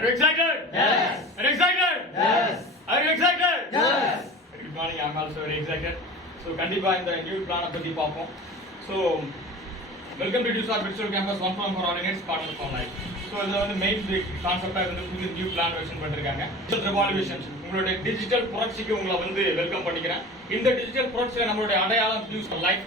Are you excited? Yes. Are you excited? Yes. Are you excited? Yes. Good morning. I'm also very excited. So கண்டிப்பா இந்த new பிளானை பத்தி பார்ப்போம். So welcome to DSR Virtual Campus One From for Ordinates Partners Online. So இது வந்து main கான்செப்டா வந்து புது new plan version பண்ணிருக்காங்க. ரெவல்யூஷன் உங்களுடைய டிஜிட்டல் புரட்சிக்கு உங்களை வந்து வெல்கம் பண்ணிக்கிறேன். இந்த டிஜிட்டல் புரட்சியில நம்மளுடைய அடையாளம் use life.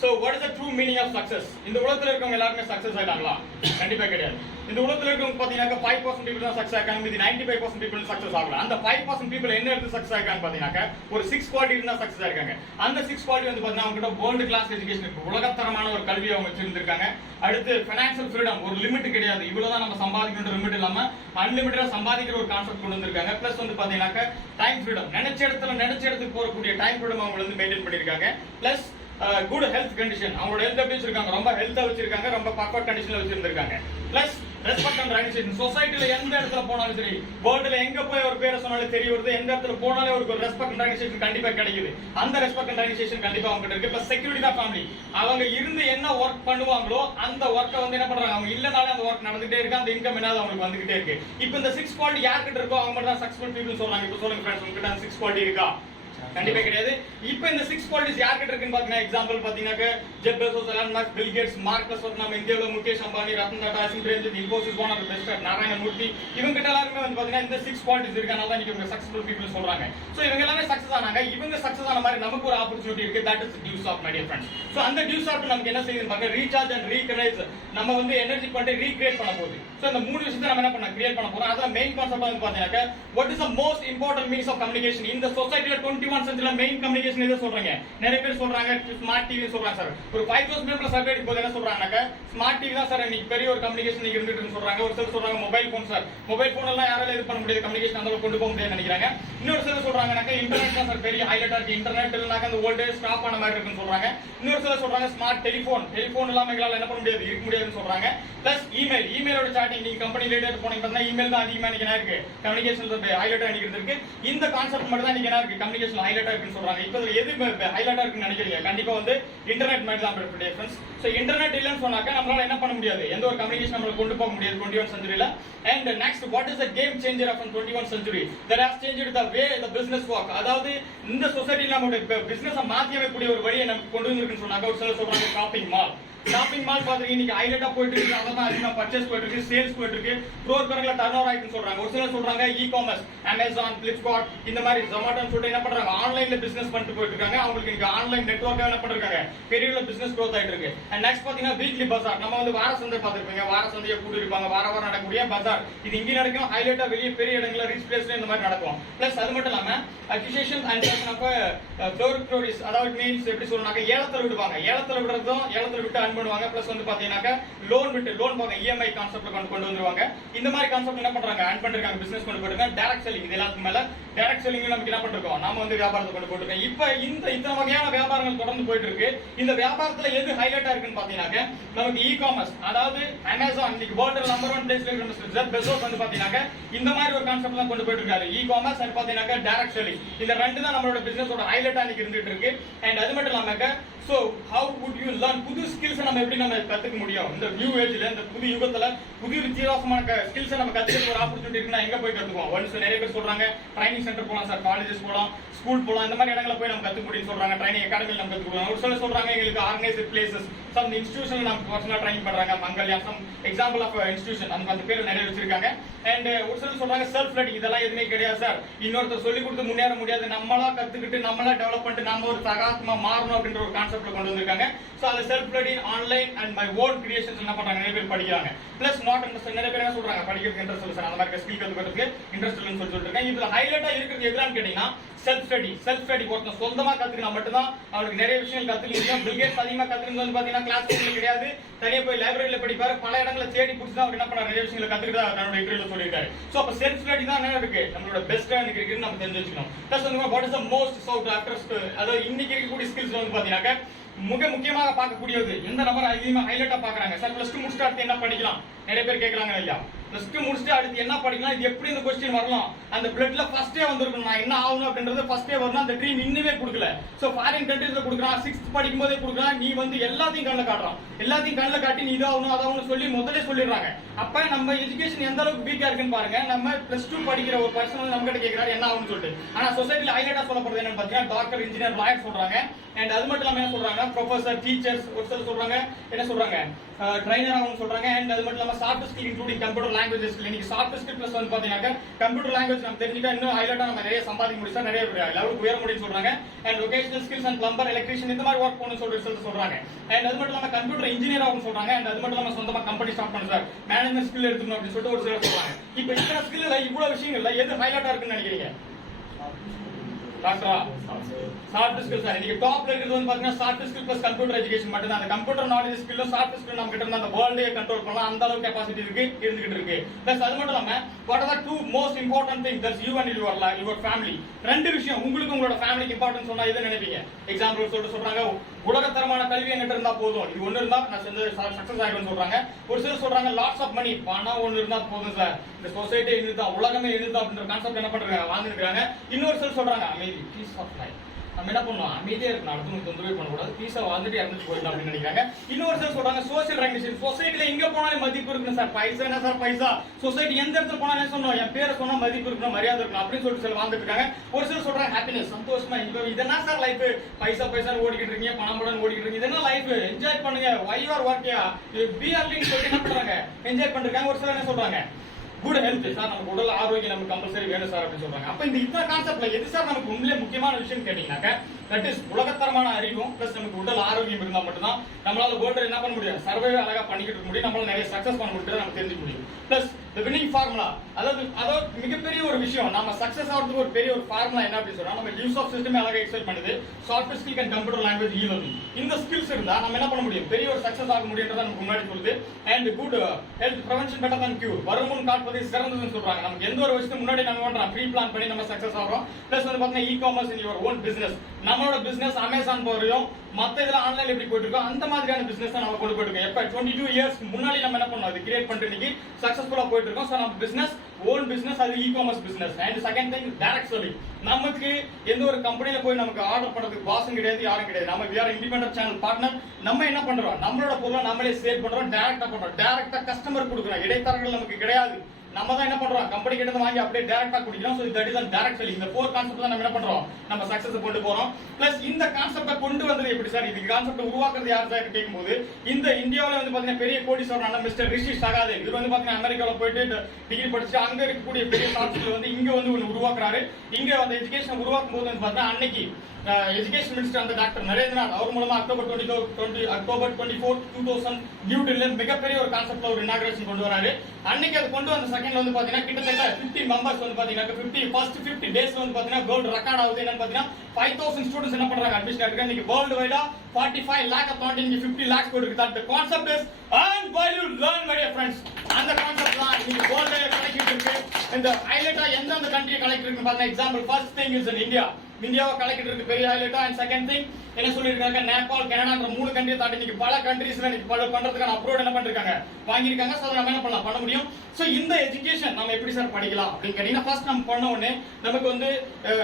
So what is the true meaning of success? இந்த உலகத்துல இருக்கவங்க எல்லாரும் சக்சஸ் ஆயிட்டாங்களா? கண்டிப்பா கிடையாது. இந்த உலகத்துல இருக்கவங்க பாத்தீங்கன்னா 5% people தான் சக்சஸ் ஆகாங்க, மீதி 95% people சக்சஸ் ஆகல. அந்த 5% people என்ன எடுத்து சக்சஸ் ஆகாங்க பாத்தீங்கன்னா ஒரு 6 குவாலிட்டி இருந்தா சக்சஸ் ஆயிருக்காங்க. அந்த 6 குவாலிட்டி வந்து பாத்தீங்கன்னா அவங்க கிட்ட வேர்ல்ட் கிளாஸ் எஜுகேஷன் இருக்கு, உலகத்தரமான ஒரு கல்வியை அவங்க வச்சிருந்திருக்காங்க. அடுத்து ஃபைனான்சியல் ஃப்ரீடம், ஒரு லிமிட் கிடையாது, இவ்வளவுதான் நம்ம சம்பாதிக்கணும்ன்ற லிமிட் இல்லாம அன்லிமிட்டடா சம்பாதிக்கிற ஒரு கான்செப்ட் கொண்டு வந்திருக்காங்க. பிளஸ் வந்து பாத்தீங்கன்னா டைம் ஃப்ரீடம், நினைச்ச இடத்துக்கு போறக்கூடிய டைம் ஃப்ரீடம் அவங்க வந்து மெயின்டைன் பண்ணிருக்காங்க. பிளஸ் குட் ஹெல்த் கண்டிஷன், அவங்களோட ஹெல்த் எப்படி வச்சிருக்காங்க, ரொம்ப ஹெல்த்தா வச்சிருக்காங்க, ரொம்ப பர்ஃபெக்ட் கண்டிஷன்ல வச்சிருக்காங்க. பிளஸ் ரெஸ்பெக்ட் அண்ட் ரெகக்னிஷன், சொசைட்டில எந்த இடத்துல போனாலும் சரி, வேர்ல்டுல எங்க போய் ஒரு பேரை சொன்னாலும் தெரிய வருது, எந்த இடத்துல போனாலே ஒரு ரெஸ்பெக்ட் அண்ட் ரெகக்னிஷன் கண்டிப்பா கிடைக்குது. அந்த ரெஸ்பெக்ட் அண்ட் ரெகக்னிஷன் கண்டிப்பா அவங்க கிட்ட இருக்கு. பிளஸ் செக்யூரிட்டி தான் ஃபேமிலி, அவங்க இருந்து என்ன ஒர்க் பண்ணுவாங்களோ அந்த ஒர்க்கை வந்து என்ன பண்றாங்க, அவங்க இல்லனாலே அந்த ஒர்க் நடந்துட்டே இருக்கு, அந்த இன்கம் என்ன அவங்களுக்கு வந்துகிட்டே இருக்கு. இப்போ இந்த 6 குவாலிட்டி யார்கிட்ட இருக்கோ அவங்க மட்டும் தான் சக்சஸ்ஃபுல் பீப்புள் சொல்றாங்க. இப்போ சொல்லுங்க ஃப்ரெண்ட்ஸ், உங்ககிட்ட அந்த 6 குவாலிட்டி இருக்கா? கண்டிப்பா கிடையாது. இப்போ இந்த 6 குவாலிட்டிஸ் யார்கிட்ட இருக்குன்னு பாத்தீங்கன்னா எக்ஸாம்பிள் பாத்தீங்கன்னா Jeff Bezos, Elon Musk, Bill Gates, Mark Zuckerberg, நம்ம இந்தியாவுல Mukesh Ambani, Ratan Tata, Simranjit, Infosys one of the best, Narayana Murthy, இவங்க கிட்ட எல்லாரும் வந்து பாத்தீங்கன்னா இந்த 6 குவாலிட்டிஸ் இருக்கனால தான் இவங்க சக்சஸ்ஃபுல் பீப்பிள் சொல்றாங்க. சோ இவங்க எல்லாமே சக்சஸ் ஆனாங்க. இவங்க சக்சஸ் ஆன மாதிரி நமக்கு ஒரு ஆப்பர்சூனிட்டி இருக்கு. That is dues of my dear friends. So அந்த டியூஸ் ஆஃப் நமக்கு என்ன செய்யுதுன்னு பாக்க ரீசார்ஜ் அண்ட் ரீகனைஸ், நம்ம வந்து எனர்ஜி பண்ணி ரீக்ரியேட் பண்ண போகுது. சோ இந்த மூணு விஷயத்தை நம்ம என்ன பண்ண கிரியேட் பண்ண போறோம். அதுல மெயின் கான்செப்ட் வந்து பாத்தீங்கன்னா what is the most important means of communication in the society of 21st century. Main communication எதை சொல்றாங்க, நிறைய பேர் சொல்றாங்க ஸ்மார்ட் டிவி சொல்றாங்க சார். ஒரு 5000 பேர்ல சர்வே எடுக்கும்போது என்ன சொல்றாங்கன்னாக்க ஸ்மார்ட் டிவி தான் சார் இன்னைக்கு பெரிய ஒரு கம்யூனிகேஷன் இருந்துட்டு இருக்குன்னு சொல்றாங்க. ஒரு சிலர் சொல்றாங்க mobile phone sir, mobile phone எல்லாம் யாரால இது பண்ண முடியாது, கம்யூனிகேஷன் அந்த கொண்டு போக முடியாது நினைக்கிறாங்க. இன்னொரு சிலர் சொல்றாங்கன்னாக்க இன்டர்நெட் தான் சார் பெரிய ஹைலைட்டா இருக்கு, இன்டர்நெட் இல்லனாக்க அந்த வோல்டேஜ் ஸ்டாப் ஆன மாதிரி இருக்குன்னு சொல்றாங்க. இன்னொரு சிலர் சொல்றாங்க ஸ்மார்ட் டெலிபோன், டெலிபோன் இல்லாம எங்களால என்ன பண்ண முடியாது, இருக்க முடியாதுன்னு சொல்றாங்க. பிளஸ் இமெயில், இமெயிலோட சாட்டிங், நீங்க கம்பெனி ரிலேட்டட் போனீங்கன்னா இமெயில் தான் அதிகமா இன்னைக்கு என்ன இருக்கு, கம்யூனிகேஷன் ஹைலைட்டா இன்னைக்கு இருக்கு. இந்த கான்செப்ட் மட்டும் தான் இன்னைக்கு என்ன இருக்கு, கம்யூனிகேஷன் ஹைலைட்டா இருக்குன்னு சொல்றாங்க. இப்போ எது ஹைலைட்டா இருக்குன்னு நினைக்கிறீங்க? கண்டிப்பா வந்து இன்டர்நெட் மாதிரி தான் டிஃபரன்ஸ். சோ இன்டர்நெட் இல்லன்னு சொன்னாக்க நம்மளால என்ன பண்ண முடியாது, எந்த ஒரு கம்யூனிகேஷன் நம்மளால கொண்டு போக முடியாது 21st centuryல. And next, what is the game changer of 21st century that has changed the way the business work? அதாவது இந்த சொசைட்டில நம்மளுடைய பிசினஸ் மாத்தி அமைக்கக்கூடிய ஒரு வழியை நமக்கு கொண்டு வந்திருக்குன்னு சொன்னாங்க. ஒரு சிலர் சொல்றாங்க ஷாப்பிங் மால். ஷாப்பிங் மால் பாத்தீங்கன்னா இன்னைக்கு ஹைலைட்டா போயிட்டு இருக்கு, அதான் அதிகமா பர்ச்சேஸ் போயிட்டு இருக்கு, சேல்ஸ் போயிட்டு இருக்கு, க்ரோர் கணக்குல டர்ன் ஓவர் ஆயிடுன்னு சொல்றாங்க. ஒரு சிலர் சொல்றாங்க இ காமர்ஸ், அமேசான், பிளிப்கார்ட், இந்த மாதிரி ஜொமேட்டோன்னு சொல்லிட்டு என்ன பண்றாங்க, ஆன்லைன்ல பிசினஸ் பண்ணிட்டு போயிட்டு இருக்காங்க. அவங்களுக்கு இன்னைக்கு ஆன்லைன் நெட்வொர்க்கா என்ன பண்றாங்க, பெரிய பிசினஸ் க்ரோத் ஆயிட்டு இருக்கு. அண்ட் நெக்ஸ்ட் பாத்தீங்கன்னா வீக்லி பஜார், நம்ம வந்து வார சந்தை பார்த்திருப்பீங்க, வார சந்தையை கூட்டி இருப்பாங்க, வார வாரம் நடக்கக்கூடிய பஜார். இது இங்க நடக்கும், ஹைலைட்டா வெளியே பெரிய இடங்கள்ல ரீச் பிளேஸ்ல இந்த மாதிரி நடக்கும். பிளஸ் அது மட்டும் இல்லாம அக்யூசேஷன் அண்ட் ஃப்ளோரிஸ், அதாவது மீன்ஸ் எப்படி சொல்றாங்க, ஏலத்துல விடுவாங்க, ஏலத்துல விடுறதும் ஏலத்துல விட்டு அன் பண்ணுவாங்க. பிளஸ் வந்து பாத்தீங்கன்னா லோன் விட்டு லோன் போங்க, இஎம்ஐ கான்செப்ட்ல கொண்டு வந்துருவாங்க. இந்த மாதிரி கான்செப்ட் என்ன பண்றாங்க, அன் பண்ணிருக்காங்க, பிசினஸ் கொண்டு போயிருக்காங்க. டைரக்ட் செல்லிங், இது எல்லாத்துக்கு மேல டைரக்ட் செல்லிங் நமக்கு என்ன பண்றோம், நாம வந்து வியாபாரத்தை கொண்டு போட்டுருக்கோம். இப்ப இத்தனை வகையான வியாபாரங்கள் தொடர்ந்து போயிட்டு இருக்கு. இந்த வியாபாரத்துல எது ஹைலைட்டா இருக்குன்னு பாத்தீங்கன்னா நமக்கு இ காமர்ஸ், அதாவது அமேசான் இன்னைக்கு வேர்ல்ட் நம்பர் 1 பிளேஸ்ல இருக்கு. ஜெப் பெசோஸ் வந்து பாத்தீங்கன்னா இந்த மாதிரி ஒரு கான்செப்ட் தான் கொண்டு போயிட்டு இருக்காரு. இ காமர்ஸ் அண்ட் பாத்தீங்கன்னா டைரக்ட் செல்லிங், இந்த ரெண்டு தான் நம்மளோட பிசினஸோட ஹைலைட்டா இன்னைக்கு இருந்துட்டு இருக்கு. அண்ட் அது மட்டும் இல்லாம so how would you learn, புது ஸ்கில்ஸ் நம்ம எப்படி நம்ம கத்துக்க முடியும் இந்த நியூ ஏஜ்ல, இந்த புது யுகத்துல புதிய வித்தியாசமான ஸ்கில்ஸ் நம்ம கத்துக்க ஒரு ஆப்பர்சூனிட்டி இருக்குன்னா எங்க போய் கத்துக்குவோம்? ஒன்ஸ் நிறைய பேர் சொல்றாங்க ட்ரைனிங் சென்டர் போலாம் சார், காலேஜஸ் போலாம், ஸ்கூல் போலாம், இந்த மாதிரி இடங்களை போய் நம்ம கத்துக்க முடியும்னு சொல்றாங்க. ட்ரைனிங் அகாடமில நம்ம கத்துக்குவோம். ஒரு சிலர் சொல்றாங்க எங்களுக்கு ஆர்கனைஸ்ட் பிளேசஸ், சம் இன்ஸ்டிடியூஷன்ல நம்ம பர்சனலா ட்ரைனிங் பண்றாங்க, Mangalya some example of institution, அந்த பேர் நிறைய வச்சிருக்காங்க. அண்ட் ஒரு சிலர் சொல்றாங்க செல்ஃப் லேர்னிங், இதெல்லாம் எதுவுமே கிடையாது சார், இன்னொருத்தர் சொல்லி கொடுத்து முன்னேற முடியாது, நம்மளா கத்துக்கிட்டு நம்மளா டெவலப் பண்ணிட்டு நம்ம ஒரு சகாத்மா மாறணும் அப்படின்ற ஒரு கான்செப்ட்ல கொண்டு வந்திருக்காங்க. சோ அது self learning online and my own creations என்ன பண்றாங்க, நிறைய பேர் படிக்கிறாங்க. பிளஸ் நாட் இன்ட்ரெஸ்ட், நிறைய பேர் என்ன சொல்றாங்க படிக்கிறதுக்கு இன்ட்ரெஸ்ட் இல்லை சார், அந்த மாதிரி ஸ்கில் கத்துக்கிறதுக்கு இன்ட்ரெஸ்ட் இல்லைன்னு சொல்லிட்டு இருக்காங்க. இதுல ஹைலைட்டா இருக்கிறது எதுலான்னு கேட்டீங்கன்னா செல்ஃப் ஸ்டடி. செல்ஃப் ஸ்டடி ஒருத்தன் சொந்தமா கத்துக்கினா மட்டும் தான் அவனுக்கு நிறைய விஷயங்கள் கத்துக்க முடியும். பில் கேட்ஸ் அதிகமா கத்துக்கிறது வந்து பாத்தீங்கன்னா கிளாஸ் ரூம்ல கிடையாது, தனியா போய் லைப்ரரியில படிப்பாரு, பல இடங்களை தேடி பிடிச்சி தான் அவர் என்ன பண்ண நிறைய விஷயங்களை கத்துக்கிட்டா தன்னோட இன்டர்வியூல சொல்லியிருக்காரு. சோ அப்ப செல்ஃப் ஸ்டடி தான் என்ன இருக்கு, நம்மளோட பெஸ்டா இருக்குன்னு நம்ம தெரிஞ்சு வச்சுக்கணும். பிளஸ் வந்து what is the most sought after, அதாவது இன்னைக்கு இருக்கக்கூடிய ஸ்கில்ஸ் வந்து பாத்தீங்கன்னா முக்கியமாக பார்க்கக்கூடியது எந்த நபர் அதிகமா ஹைலைட்டா பாக்குறாங்க சார், பிளஸ் 2 முடிச்சுட்டு அடுத்து என்ன படிக்கலாம் நிறைய பேர் கேட்கறாங்க இல்லையா. பிளஸ் டூ முடிச்சுட்டு அடுத்து என்ன படிக்கலாம், இது எப்படி இந்த கொஸ்டின் வரலாம், அந்த பிளட்ல ஃபர்ஸ்டே வந்திருக்கும், நான் என்ன ஆகணும் அப்படின்றது ஃபர்ஸ்டே வரணும். அந்த ட்ரீம் இன்னுமே கொடுக்கல. சோ ஃபாரின் கண்ட்ரீஸ்ல கொடுக்குறான், 6th படிக்கும் போதே கொடுக்குறான். நீ வந்து எல்லாத்தையும் கண்ணில் காட்டுறான், எல்லாத்தையும் கண்ணில் காட்டி நீ இதாகணும் அதாகணும் சொல்லி முதல்ல சொல்லிடுறாங்க. அப்ப நம்ம எஜுகேஷன் எந்த அளவுக்கு வீக்கா இருக்குன்னு பாருங்க. நம்ம பிளஸ் டூ படிக்கிற ஒரு பர்சன் வந்து நம்ம கிட்ட கேட்கிறாரு என்ன ஆகும்னு சொல்லிட்டு. ஆனா சொசைட்டில ஹைலைட்டா சொல்லப்படுறது என்னன்னு பாத்தீங்கன்னா டாக்டர், இன்ஜினியர், லாயர் சொல்றாங்க. அண்ட் அது மட்டும் இல்லாம என்ன சொல்றாங்க, ப்ரொஃபசர், டீச்சர்ஸ், ஒரு சிலர் சொல்றாங்க என்ன சொல்றாங்க, ட்ரைனர் ஆகும் சொல்றாங்க. அண்ட் அது மட்டும் இல்லாம soft skill including computer languages. இன்னைக்கு சாஃப்ட் ஸ்கில் பிளஸ் வந்து பாத்தீங்கன்னா கம்ப்யூட்டர் லாங்குவேஜ் நம்ம தெரிஞ்சுட்டா இன்னும் ஹைலைட்டா நம்ம நிறைய சம்பாதிக்க முடியும், நிறைய லெவலுக்கு உயர முடியும்னு சொல்றாங்க. And vocational skills and plumber, electrician இந்த மாதிரி ஒர்க் பண்ணணும் சொல்றாங்க. அண்ட் அது மட்டும் இல்லாம கம்ப்யூட்டர் இன்ஜினியர் ஆகும் சொல்றாங்க. அண்ட் அது மட்டும் இல்லாம சொந்தமா கம்பெனி ஸ்டார்ட் பண்ணு சார், மேனேஜ்மெண்ட் ஸ்கில் எடுத்துக்கணும் அப்படின்னு சொல்லிட்டு ஒரு சிலர் சொல்றாங்க. இப்போ இந்த ஸ்கில்ல இவ்வளவு விஷயங்கள்ல எது ஹைலைட்டா இருக்குன்னு நினைக்கிறீங்க? டாக்டரா சாஃப்ட் ஸ்கில் சார். இன்னைக்கு டாப்ல இருக்கிறது வந்து பாத்தீங்கன்னா soft skill plus computer education மட்டும் தான். அந்த கம்ப்யூட்டர் நாலேஜ் ஸ்கில்லும் சாஃப்ட் ஸ்கில் நம்ம கிட்ட இருந்தா அந்த வேர்ல்டே கண்ட்ரோல் பண்ணலாம், அந்த அளவுக்கு கெபாசிட்டி இருந்துகிட்டு இருக்கு. பிளஸ் அது மட்டும் இல்லாம what are the two most important thing that's you and your family. ரெண்டு விஷயம் உங்களுக்கு உங்களோட ஃபேமிலிக்கு இம்பார்ட்டன்ஸ் சொன்னா எது நினைப்பீங்க? எக்ஸாம்பிள் சொல்லிட்டு சொல்றாங்க உலகத்தரமான கல்வி என்கிட்ட இருந்தா போதும், இது ஒண்ணு இருந்தா நான் செஞ்சு சக்சஸ் ஆயிடும்னு சொல்றாங்க. ஒரு சிலர் சொல்றாங்க லாட்ஸ் ஆஃப் மணி, பணம் ஒண்ணு இருந்தா போதும் சார், இந்த சொசைட்டி இருந்தா உலகமே இருந்தா அப்படின்ற கான்செப்ட் என்ன பண்றாங்க வாழ்ந்துருக்காங்க. இன்னொரு சிலர் சொல்றாங்க அமைதி, பீஸ் ஆஃப் லைஃப், நம்ம என்ன பண்ணணும் அமைதியா இருக்கணும், அடுத்தவங்க தொந்தரவு பண்ணக்கூடாது, பீஸா வாழ்ந்துட்டு இறந்துட்டு போயிடலாம் அப்படின்னு நினைக்கிறாங்க. இன்னொரு சிலர் சொல்றாங்க சோசியல் ரெகக்னிஷன், சொசைட்டில எங்க போனாலும் மதிப்பு இருக்கணும் சார், பைசா என்ன சார் பைசா, சொசைட்டி எந்த இடத்துல போனாலும் சொன்னோம் என் பேரை சொன்னா மதிப்பு இருக்கணும், மரியாதை இருக்கணும் அப்படின்னு சொல்லிட்டு சிலர் வாழ்ந்துட்டு இருக்காங்க. ஒரு சிலர் சொல்றாங்க ஹாப்பினஸ், சந்தோஷமா இப்போ இதெல்லாம் சார் லைஃப், பைசா பைசா ஓடிக்கிட்டு இருக்கீங்க, பணம் படம் ஓடிக்கிட்டு இருக்கீங்க, இதெல்லாம் லைஃப், என்ஜாய் பண்ணுங்க, வை ஆர் ஒர்க்கியா பி ஆர்லின்னு சொல்லிட்டு என்ன பண்றாங்க என்ஜாய் பண்றாங்க. ஒரு சிலர் என்ன சொல்றாங்க குட் ஹெல்த் சார், நமக்கு உடல் ஆரோக்கியம் நமக்கு கம்பல்சரி வேணும் சார் அப்படின்னு சொல்றாங்க. அப்ப இந்த கான்செப்ட்ல எது சார் நமக்கு உண்மையிலே முக்கியமான விஷயம் கேட்டீங்கன்னாக்க தட் இஸ் உலகத்தரமான அறிவும் பிளஸ் நமக்கு உடல் ஆரோக்கியம் இருந்தா மட்டும்தான் நம்மளால வேர்ல்ட்ல என்ன பண்ண முடியும், சர்வே அழகா பண்ணிக்கிட்டு இருக்க முடியும், நம்மளால நிறைய சக்சஸ் பண்ண முடியும், நம்ம தெரிஞ்சுக்க முடியும். பிளஸ் தி வின்னிங் ஃபார்முலா, அதாவது மிகப்பெரிய ஒரு விஷயம், நம்ம சக்சஸ் ஆகிறதுக்கு ஒரு பெரிய ஒரு ஃபார்முலா என்ன அப்படின்னு சொன்னா நம்ம யூஸ் ஆஃப் சிஸ்டம் அழகா எக்ஸ்பிளைன் பண்ணுது, soft skill and computer language e-learning. இந்த ஸ்கில்ஸ் இருந்தா நம்ம என்ன பண்ண முடியும், பெரிய ஒரு சக்சஸ் ஆக முடியும்ன்றத நமக்கு முன்னாடி சொல்லுது. And good health prevention better than cure, வருமுன் காப்பது சிறந்ததுன்னு சொல்றாங்க. நமக்கு எந்த ஒரு விஷயத்துக்கு முன்னாடி நம்ம பண்றோம் ப்ரீ பிளான் பண்ணி நம்ம சக்சஸ் ஆகிறோம். பிளஸ் வந்து பாத்தீங்கன்னா e-commerce in your own business, நம்மளோட பிசினஸ் அமேசான் போறோம், மத்த இதுல ஆன்லைன்ல எப்படி போயிட்டு இருக்கோம் அந்த மாதிரியான பிசினஸ் தான் நம்ம கொண்டு போயிட்டு இருக்கோம். எப்ப 22 இயர்ஸ் முன்னாடி நம்ம என்ன பண்ணோம், அது கிரியேட் பண்ணிட்டு இன்னைக்கு சக்சஸ்ஃபுல்லா போயிட்டு இருக்கோம். சோ நம்ம பிசினஸ் ஓன் பிசினஸ், அது e-commerce business. And second thing direct selling, நமக்கு எந்த ஒரு கம்பெனில போய் நமக்கு ஆர்டர் பண்றதுக்கு பாஸும் கிடையாது, யாரும் கிடையாது, நம்ம we are independent channel partner. நம்ம என்ன பண்றோம், நம்மளோட பொருளை நம்மளே சேல் பண்றோம், டைரக்டா பண்றோம், டைரக்டா கஸ்டமர் கொடுக்குறோம், இடைத்தரகர்கள் நமக்கு கிடையாது. நம்ம தான் என்ன பண்றோம், கம்பெனி கிட்ட இருந்து வாங்கி அப்படியே டைரக்டா குடிக்கிறோம். So that is an direct selling. இந்த ஃபோர் கான்செப்ட் தான் நம்ம என்ன பண்றோம், நம்ம சக்சஸ் கொண்டு போறோம். பிளஸ் இந்த கான்செப்ட கொண்டு வந்தது எப்படி சார், இந்த கான்செப்ட் உருவாக்குறது யார் சார் கேட்கும்போது இந்த இந்தியாவுல வந்து பாத்தீங்கன்னா பெரிய கோடீஸ்வரன் மிஸ்டர் ரிஷி சகாதேவ், இவர் வந்து பாத்தீங்கன்னா அமெரிக்கால போயிட்டு டிகிரி படிச்சு அங்க இருக்கக்கூடிய பெரிய கான்செப்ட் வந்து இங்க வந்து ஒன்னு உருவாக்குறாரு. இங்க அந்த எஜுகேஷன் உருவாக்கும் போது வந்து பாத்தீங்கன்னா அன்னைக்கு எஜுகேஷன் மினிஸ்டர் அந்த டாக்டர் நரேந்திரநாத் அவர் மூலமா அக்டோபர் 24, 2000 நியூ டெல்லியில மிகப்பெரிய ஒரு கான்செப்ட்ல ஒரு இனாகிரேஷன் கொண்டு வராரு. அன்னைக்கு அது கொண்டு வந்த செகண்ட்ல வந்து பாத்தீங்கன்னா கிட்டத்தட்ட 50 மெம்பர்ஸ் வந்து பாத்தீங்கன்னா ஃபர்ஸ்ட் 50 டேஸ் வந்து பாத்தீங்கன்னா வேர்ல்ட் ரெக்கார்ட் ஆகுது. என்னன்னு பாத்தீங்கன்னா 5000 ஸ்டூடண்ட்ஸ் என்ன பண்றாங்க அட்மிஷன் எடுக்க. இன்னைக்கு வேர்ல்ட் வைடா 45 lakh அக்கவுண்ட் இங்க 50 lakhs போயிருக்கு. That the concept is earn while you learn my dear friends. அந்த கான்செப்ட் தான் இன்னைக்கு வேர்ல்ட் கலெக்ட் இருக்கு. இந்த ஹைலைட்டா எந்தெந்த கண்ட்ரி கலெக்ட் இருக்குன்னு பாத்தீங்கன்னா example first thing is in India. இந்தியாவை கலெக்ட் இருக்கு பெரிய ஹைலைட்டா. அண்ட் செகண்ட் திங் என்ன சொல்லிருக்காங்க, நேபாள், கனடான்ற 3 கண்ட்ரியை தாண்டி இன்னைக்கு பல கண்ட்ரீஸ்ல இன்னைக்கு பண்றதுக்கான அப்ரோட் என்ன பண்ணிருக்காங்க, வாங்கியிருக்காங்க. சோ நம்ம என்ன பண்ணலாம், பண்ண முடியும். சோ இந்த எஜுகேஷன் நம்ம எப்படி சார் படிக்கலாம் அப்படின்னு கேட்டீங்கன்னா ஃபர்ஸ்ட் நம்ம பண்ண உடனே நமக்கு வந்து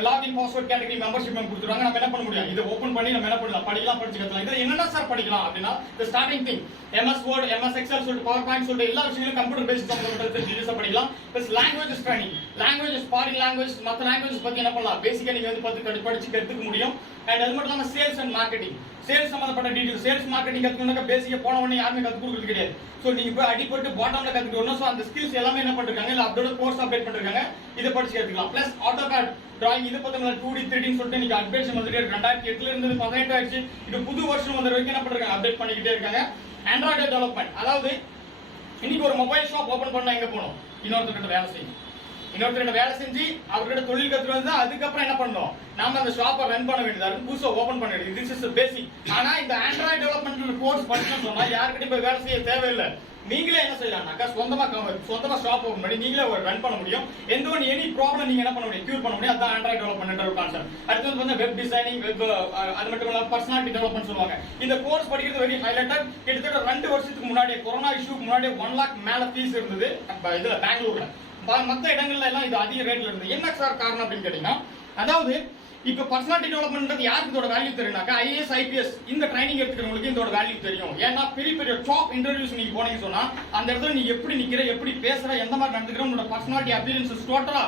லாகின் பாஸ்வேர்ட் கேட்டகரி மெம்பர்ஷிப் கொடுத்துருவாங்க. நம்ம என்ன பண்ண முடியும், இதை ஓபன் பண்ணி நம்ம என்ன பண்ணலாம், படிக்கலாம், படிச்சு கத்தலாம். இதுல என்னென்ன சார் படிக்கலாம் அப்படின்னா the starting thing MS Word, MS Excel சொல்லிட்டு பவர் பாயிண்ட் சொல்லிட்டு எல்லா விஷயங்களும் கம்ப்யூட்டர் பேஸ்ட் சம்பந்தப்பட்ட படிக்கலாம். Plus languages training, languages foreign language மற்ற லாங்குவேஜஸ் பத்தி என்ன பண்ணலாம், பேசிக்கா நீங்க வந்து படிச்சு கத்துக்க முடியும். அண்ட் அது மட்டும் இல்லாம சேல்ஸ் அண்ட் மார்க்கெட்டிங், சேல்ஸ் சம்பந்தப்பட்ட டீடைல், சேல்ஸ் மார்க்கெட்டிங் கத்துக்கணும்னா பேசிக்கா போன உடனே யாருமே கத்து கொடுக்கிறது கிடையாது. சோ நீங்க போய் அடிபட்டு பாட்டம்ல கத்துக்கணும். சோ அந்த ஸ்கில்ஸ் எல்லாமே என்ன பண்ணிருக்காங்க, இல்ல அப்டேட் கோர்ஸ் அப்டேட் பண்ணிருக்காங்க, இதை படிச்சு கத்துக்கலாம். பிளஸ் AutoCAD டிராயிங், இது பார்த்தீங்கன்னா 2D 3D சொல்லிட்டு நீங்க அப்டேஷன் வந்துட்டே இருக்கு. 2008ல இருந்து 18 ஆயிடுச்சு. இது புது வருஷம் வந்த வரைக்கும் என்ன பண்றாங்க, அப்டேட் பண்ணிக்கிட்டே இருக்காங்க. ஆண்ட்ராய்டு டெவலப்மெண்ட், அதாவது இன்னைக்கு ஒரு மொபைல் ஷாப் ஓபன் பண்ணா எங்க போகணும், இன்னொருத்தர்கிட்ட வேலை செய்யணும். இன்னொருத்தர் வேலை செஞ்சு அவர்கிட்ட தொழில் கத்துட்டு வந்து அதுக்கப்புறம் என்ன பண்ணணும், நாம அந்த ஷாப்பை ரன் பண்ண வேண்டியதா இருக்கு, புதுசா ஓபன் பண்ண வேண்டியது. திஸ் இஸ் பேசிக். ஆனா இந்த ஆண்ட்ராய்டு டெவலப்மெண்ட் கோர்ஸ் படிச்சோம்னு சொன்னா யாருக்கிட்டையும் போய் வேலை செய்ய தேவையில்லை. நீங்களே என்ன செய்யலாம்னாக்கா சொந்தமா ஷாப் ஓபன் பண்ணி நீங்களே ரன் பண்ண முடியும். எந்த ஒரு எனி ப்ராப்ளம் நீங்க என்ன பண்ண முடியும், கியூர் பண்ண முடியும். அதான் ஆண்ட்ராய்டு டெவலப்மெண்ட் ஒரு கான்செப்ட். அடுத்து வந்து வெப் டிசைனிங், வெப் அது மட்டும் இல்லாம பர்சனாலிட்டி டெவலப்மெண்ட் சொல்லுவாங்க. இந்த கோர்ஸ் படிக்கிறது வெரி ஹைலைட்டட். கிட்டத்தட்ட 2 வருஷத்துக்கு முன்னாடி கொரோனா இஷ்யூக்கு முன்னாடி 1 lakh மேல ஃபீஸ் இருந்தது இதுல பெங்களூர்ல. மற்ற இடங்கள்ல எல்லாம் இது அதிக ரேட்ல இருந்தது. என்ன சார் காரணம் அப்படின்னு கேட்டீங்கன்னா, அதாவது இப்ப பர்சனாலிட்டி டெவலப்மெண்ட் யாருக்கு இதோட வேல்யூ தெரியும்னாக்கா ஐஏஎஸ் ஐபிஎஸ் இந்த ட்ரைனிங் எடுத்துக்கிறவங்களுக்கு இதோட வேல்யூ தெரியும். ஏன்னா பெரிய பெரிய டாப் இன்டர்வியூஸ் நீங்க போனீங்க சொன்னா அந்த இடத்துல நீ எப்படி நிக்கிற, எப்படி பேசுற, எந்த மாதிரி நடந்துக்கிற, உங்களோட பர்சனாலிட்டி அப்பியரன்ஸ் டோட்டலா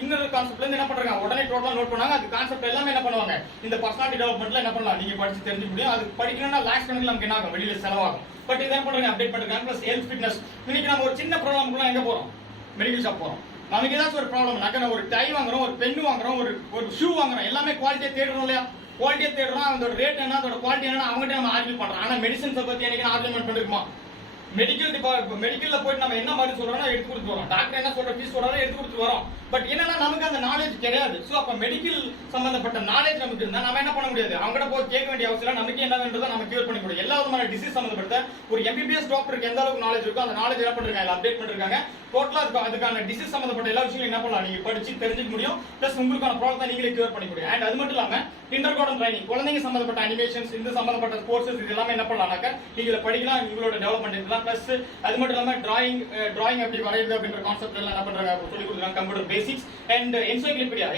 இன்னொரு கான்செப்ட்ல இருந்து என்ன பண்றாங்க உடனே டோட்டலா நோட் பண்ணாங்க. அது கான்செப்ட் எல்லாமே என்ன பண்ணுவாங்க இந்த பர்சனாலிட்டி டெவலப்மெண்ட்ல என்ன பண்ணலாம் நீங்க படிச்சு தெரிஞ்சுக்க முடியும். அது படிக்கணும்னா லாக்ஸ் கணக்கில் நமக்கு என்ன ஆகும், வெளியில செலவாகும். பட் இதை பண்றாங்க அப்டேட் பண்றாங்க. Plus health fitness. இன்னைக்கு நம்ம ஒரு சின்ன ப்ராப்ளம் எங்க போறோம், மெடிக்கல் ஷாப் போறோம். நமக்கு ஏதாச்சும் ஒரு ப்ராப்ளம், ஒரு டை வாங்குறோம், ஒரு பென் வாங்குறோம், ஒரு ஷூ வாங்குறோம், எல்லாமே குவாலிட்டியா தேடுறோம் இல்லையா? குவாலிட்டியா தேடுறோம். அதோட ரேட் என்ன, அதோட குவாலிட்டி என்ன, அவங்ககிட்ட நம்ம ஆர்கியூ பண்றோம். ஆனா மெடிசன்ஸை பத்தி எனக்கு ஆர்கியூமெண்ட் பண்ணிருக்குமா? மெடிக்கல்ல போயிட்டு நம்ம என்ன மாதிரி சொல்றோம்னா எடுத்து கொடுத்து வரோம். டாக்டர் என்ன சொல்ற ஃபீஸ் சொல்றாரோ எடுத்து கொடுத்து வரோம். பட் என்னன்னா நமக்கு அந்த நாலேஜ் கிடையாது. சோ அப்ப மெடிக்கல் சம்பந்தப்பட்ட நாலேஜ் நமக்கு இருந்தா நம்ம என்ன பண்ண முடியாது, அவங்ககிட்ட போய் கேட்க வேண்டிய அவசியம் இல்லை. நமக்கு என்ன வேண்டதோ நம்ம கியூர் பண்ண முடியும். எல்லா விதமான டிசீஸ் சம்பந்தப்பட்ட ஒரு எம்பிபிஎஸ் டாக்டருக்கு எந்த அளவுக்கு நாலேஜ் இருக்கோ அந்த நாலேஜ் என்ன பண்றாங்க, அப்டேட் பண்ணிருக்காங்க. டோட்டலா அதுக்கான டிசீஸ் சம்பந்தப்பட்ட எல்லா விஷயங்களும் என்ன பண்ணலாம், நீங்க படிச்சு தெரிஞ்சுக்க முடியும். பிளஸ் உங்களுக்கான ப்ராப்ளத்தை நீங்களே கியூர் பண்ண முடியும். அண்ட் அது மட்டும் இல்லாம கிண்டர் கார்டன் ட்ரைனிங், குழந்தைங்க சம்பந்தப்பட்ட அனிமேஷன்ஸ், இந்த சம்பந்தப்பட்ட கோர்சஸ் இது எல்லாமே என்ன பண்ணலாம்னாக்க நீங்க படிக்கலாம், உங்களோட டெவலப்மெண்ட் இருக்கலாம். பிளஸ் அது மட்டும் இல்லாம டிராயிங் எப்படி வரையுது அப்படின்ற கான்செப்ட் எல்லாம் என்ன பண்றாங்க சொல்லி கொடுக்குறாங்க. Computer basics and encyclopedia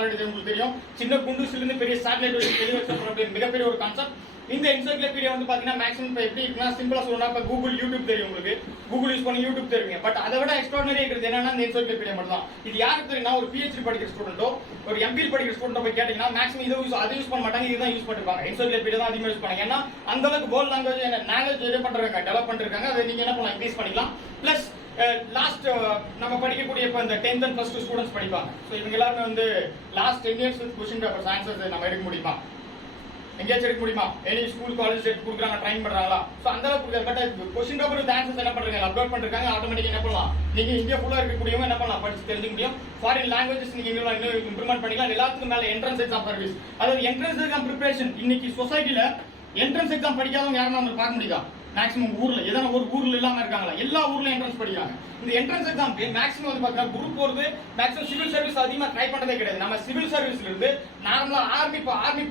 already உங்களுக்கு தெரியும். சின்ன குண்டூஸ்ல இருந்து பெரிய சேட்டலைட் வரைக்கும் மிகப்பெரிய ஒரு கான்செப்ட். இந்த என்சைக்ளோபீடியா வந்து பாத்தீங்கன்னா மேக்ஸிமம் எப்படி இருக்குன்னா, சிம்பிளா சொல்லணும்னா இப்ப கூகுள் யூடியூப் தெரியும் உங்களுக்கு, கூகுள் யூஸ் பண்ணி யூடியூப் தெரியுங்க. பட் அதை விட எக்ஸ்ட்ராடனரி இருக்கிறது என்னன்னா இந்த என்சைக்ளோபீடியா மட்டும் தான். இது யாருக்கு தெரியும்னா ஒரு பிஹெச்டி படிக்கிற ஸ்டூடெண்டோ ஒரு எம்பிஏ படிக்கிற ஸ்டூடெண்டோ போய் கேட்டீங்கன்னா மேக்ஸிமம் அதை யூஸ் பண்ண மாட்டாங்க, இதுதான் யூஸ் பண்ணிருப்பாங்க. என்சைக்ளோபீடியா தான் அதிகமாக யூஸ் பண்ணாங்க. ஏன்னா அந்த அளவுக்கு வேர்ல்ட் லாங்குவேஜ் பண்றாங்க, டெவலப் பண்ணிருக்காங்க. அதை நீங்க என்ன பண்ணலாம், இன்க்ரீஸ் பண்ணிக்கலாம். பிளஸ் லாஸ்ட் நம்ம படிக்கக்கூடிய இப்போ இந்த 10th and +2 ஸ்டூடெண்ட்ஸ் படிப்பாங்க. ஸோ இவங்க எல்லாருமே வந்து last 10 years with question papers answers நம்ம எடுக்க முடியுமா, எங்கேயாச்சும் எடுக்க முடியுமா? எனி ஸ்கூல் காலேஜ் எடுத்து கொடுக்குறாங்க, ட்ரைன் பண்றாங்களா? ஸோ அந்த அளவுக்கு but question paper with answers என்ன பண்றாங்க, அப்லோட் பண்ணிருக்காங்க. ஆட்டோமேட்டிக் என்ன பண்ணலாம், நீங்க இந்தியா ஃபுல்லா இருக்கக்கூடியவங்க என்ன பண்ணலாம், படிச்சு தெரிஞ்சுக்க முடியும். ஃபாரின் லாங்குவேஜஸ் நீங்க இன்னும் இம்ப்ரூவ்மெண்ட் பண்ணிக்கலாம். எல்லாத்துக்கும் மேல என்ட்ரன்ஸ் எக்ஸாம் சர்வீஸ், அதாவது என்ட்ரன்ஸ் எக்ஸாம் ப்ரிப்பரேஷன். இன்னைக்கு சொசைட்டில என்ட்ரன்ஸ் எக்ஸாம் படிக்காதவங்க யாரும் நம்ம பார்க்க முடியுதா? மேக்ஸிமம் ஊர்ல ஏதாவது ஒரு ஊர்ல இல்லாம இருக்காங்களா? எல்லா ஊர்லயும் என்ட்ரன்ஸ் படிக்கிறாங்க. இந்த என்ட்ரன்ஸ் எக்ஸாம்க்கு மேக்ஸிமம் வந்து பாத்தீங்கன்னா குரூப் போறது மேக்ஸிமம் சிவில் சர்வீஸ் அதிகமா ட்ரை பண்ணதே கிடையாது. நம்ம சிவில் சர்வீஸ்ல இருந்து நார்மலா ஆர்மி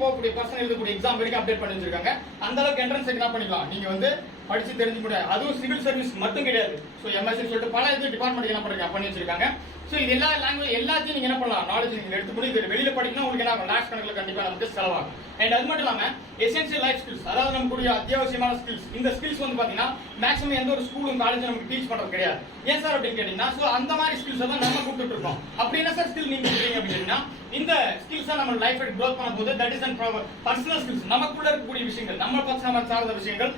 போகக்கூடிய பர்சன் எழுதக்கூடிய எக்ஸாம் வரைக்கும் அப்டேட் பண்ணி வச்சிருக்காங்க. அந்த அளவுக்கு என்ட்ரன்ஸ் என்ன பண்ணிக்கலாம், நீங்க வந்து படிச்சு தெரிஞ்சு முடியாது. அதுவும் சிவில் சர்வீஸ் மட்டும் கிடையாது. ஸோ எம்எஸ்சி சொல்லிட்டு பல இது டிபார்ட்மெண்ட் என்ன பண்றாங்க பண்ணி வச்சிருக்காங்க. ஸோ இது எல்லா லாங்குவேஜ் எல்லாத்தையும் நீங்க என்ன பண்ணலாம், நாலேஜ் நீங்க எடுத்து முடியும். இது வெளியில படிக்கணும் உங்களுக்கு என்ன லாக்ஸ் கணக்கில் கண்டிப்பா நமக்கு செலவாகும். அண்ட் அது மட்டும் இல்லாம எசென்சியல் லைஃப் ஸ்கில்ஸ், அதாவது நமக்குரிய அத்தியாவசியமான ஸ்கில்ஸ். இந்த ஸ்கில்ஸ் வந்து பாத்தீங்கன்னா மேக்ஸிமம் எந்த ஒரு ஸ்கூலும் காலேஜும் நமக்கு டீச் பண்றது கிடையாது. ஏன் சார் அப்படின்னு கேட்டீங்கன்னா, ஸோ அந்த மாதிரி ஸ்கில்ஸ் தான் நம்ம கொடுத்துட்டு இருக்கோம். அப்படி என்ன சார் ஸ்கில் நீங்க கொடுக்குறீங்க அப்படின்னா, இந்த ஸ்கில்ஸை நம்ம லைஃப் க்ரோத் பண்ண போது that is and personal skills, நமக்குள்ள இருக்கக்கூடிய விஷயங்கள், நம்ம பர்சனல் சார்ந்த விஷயங்கள்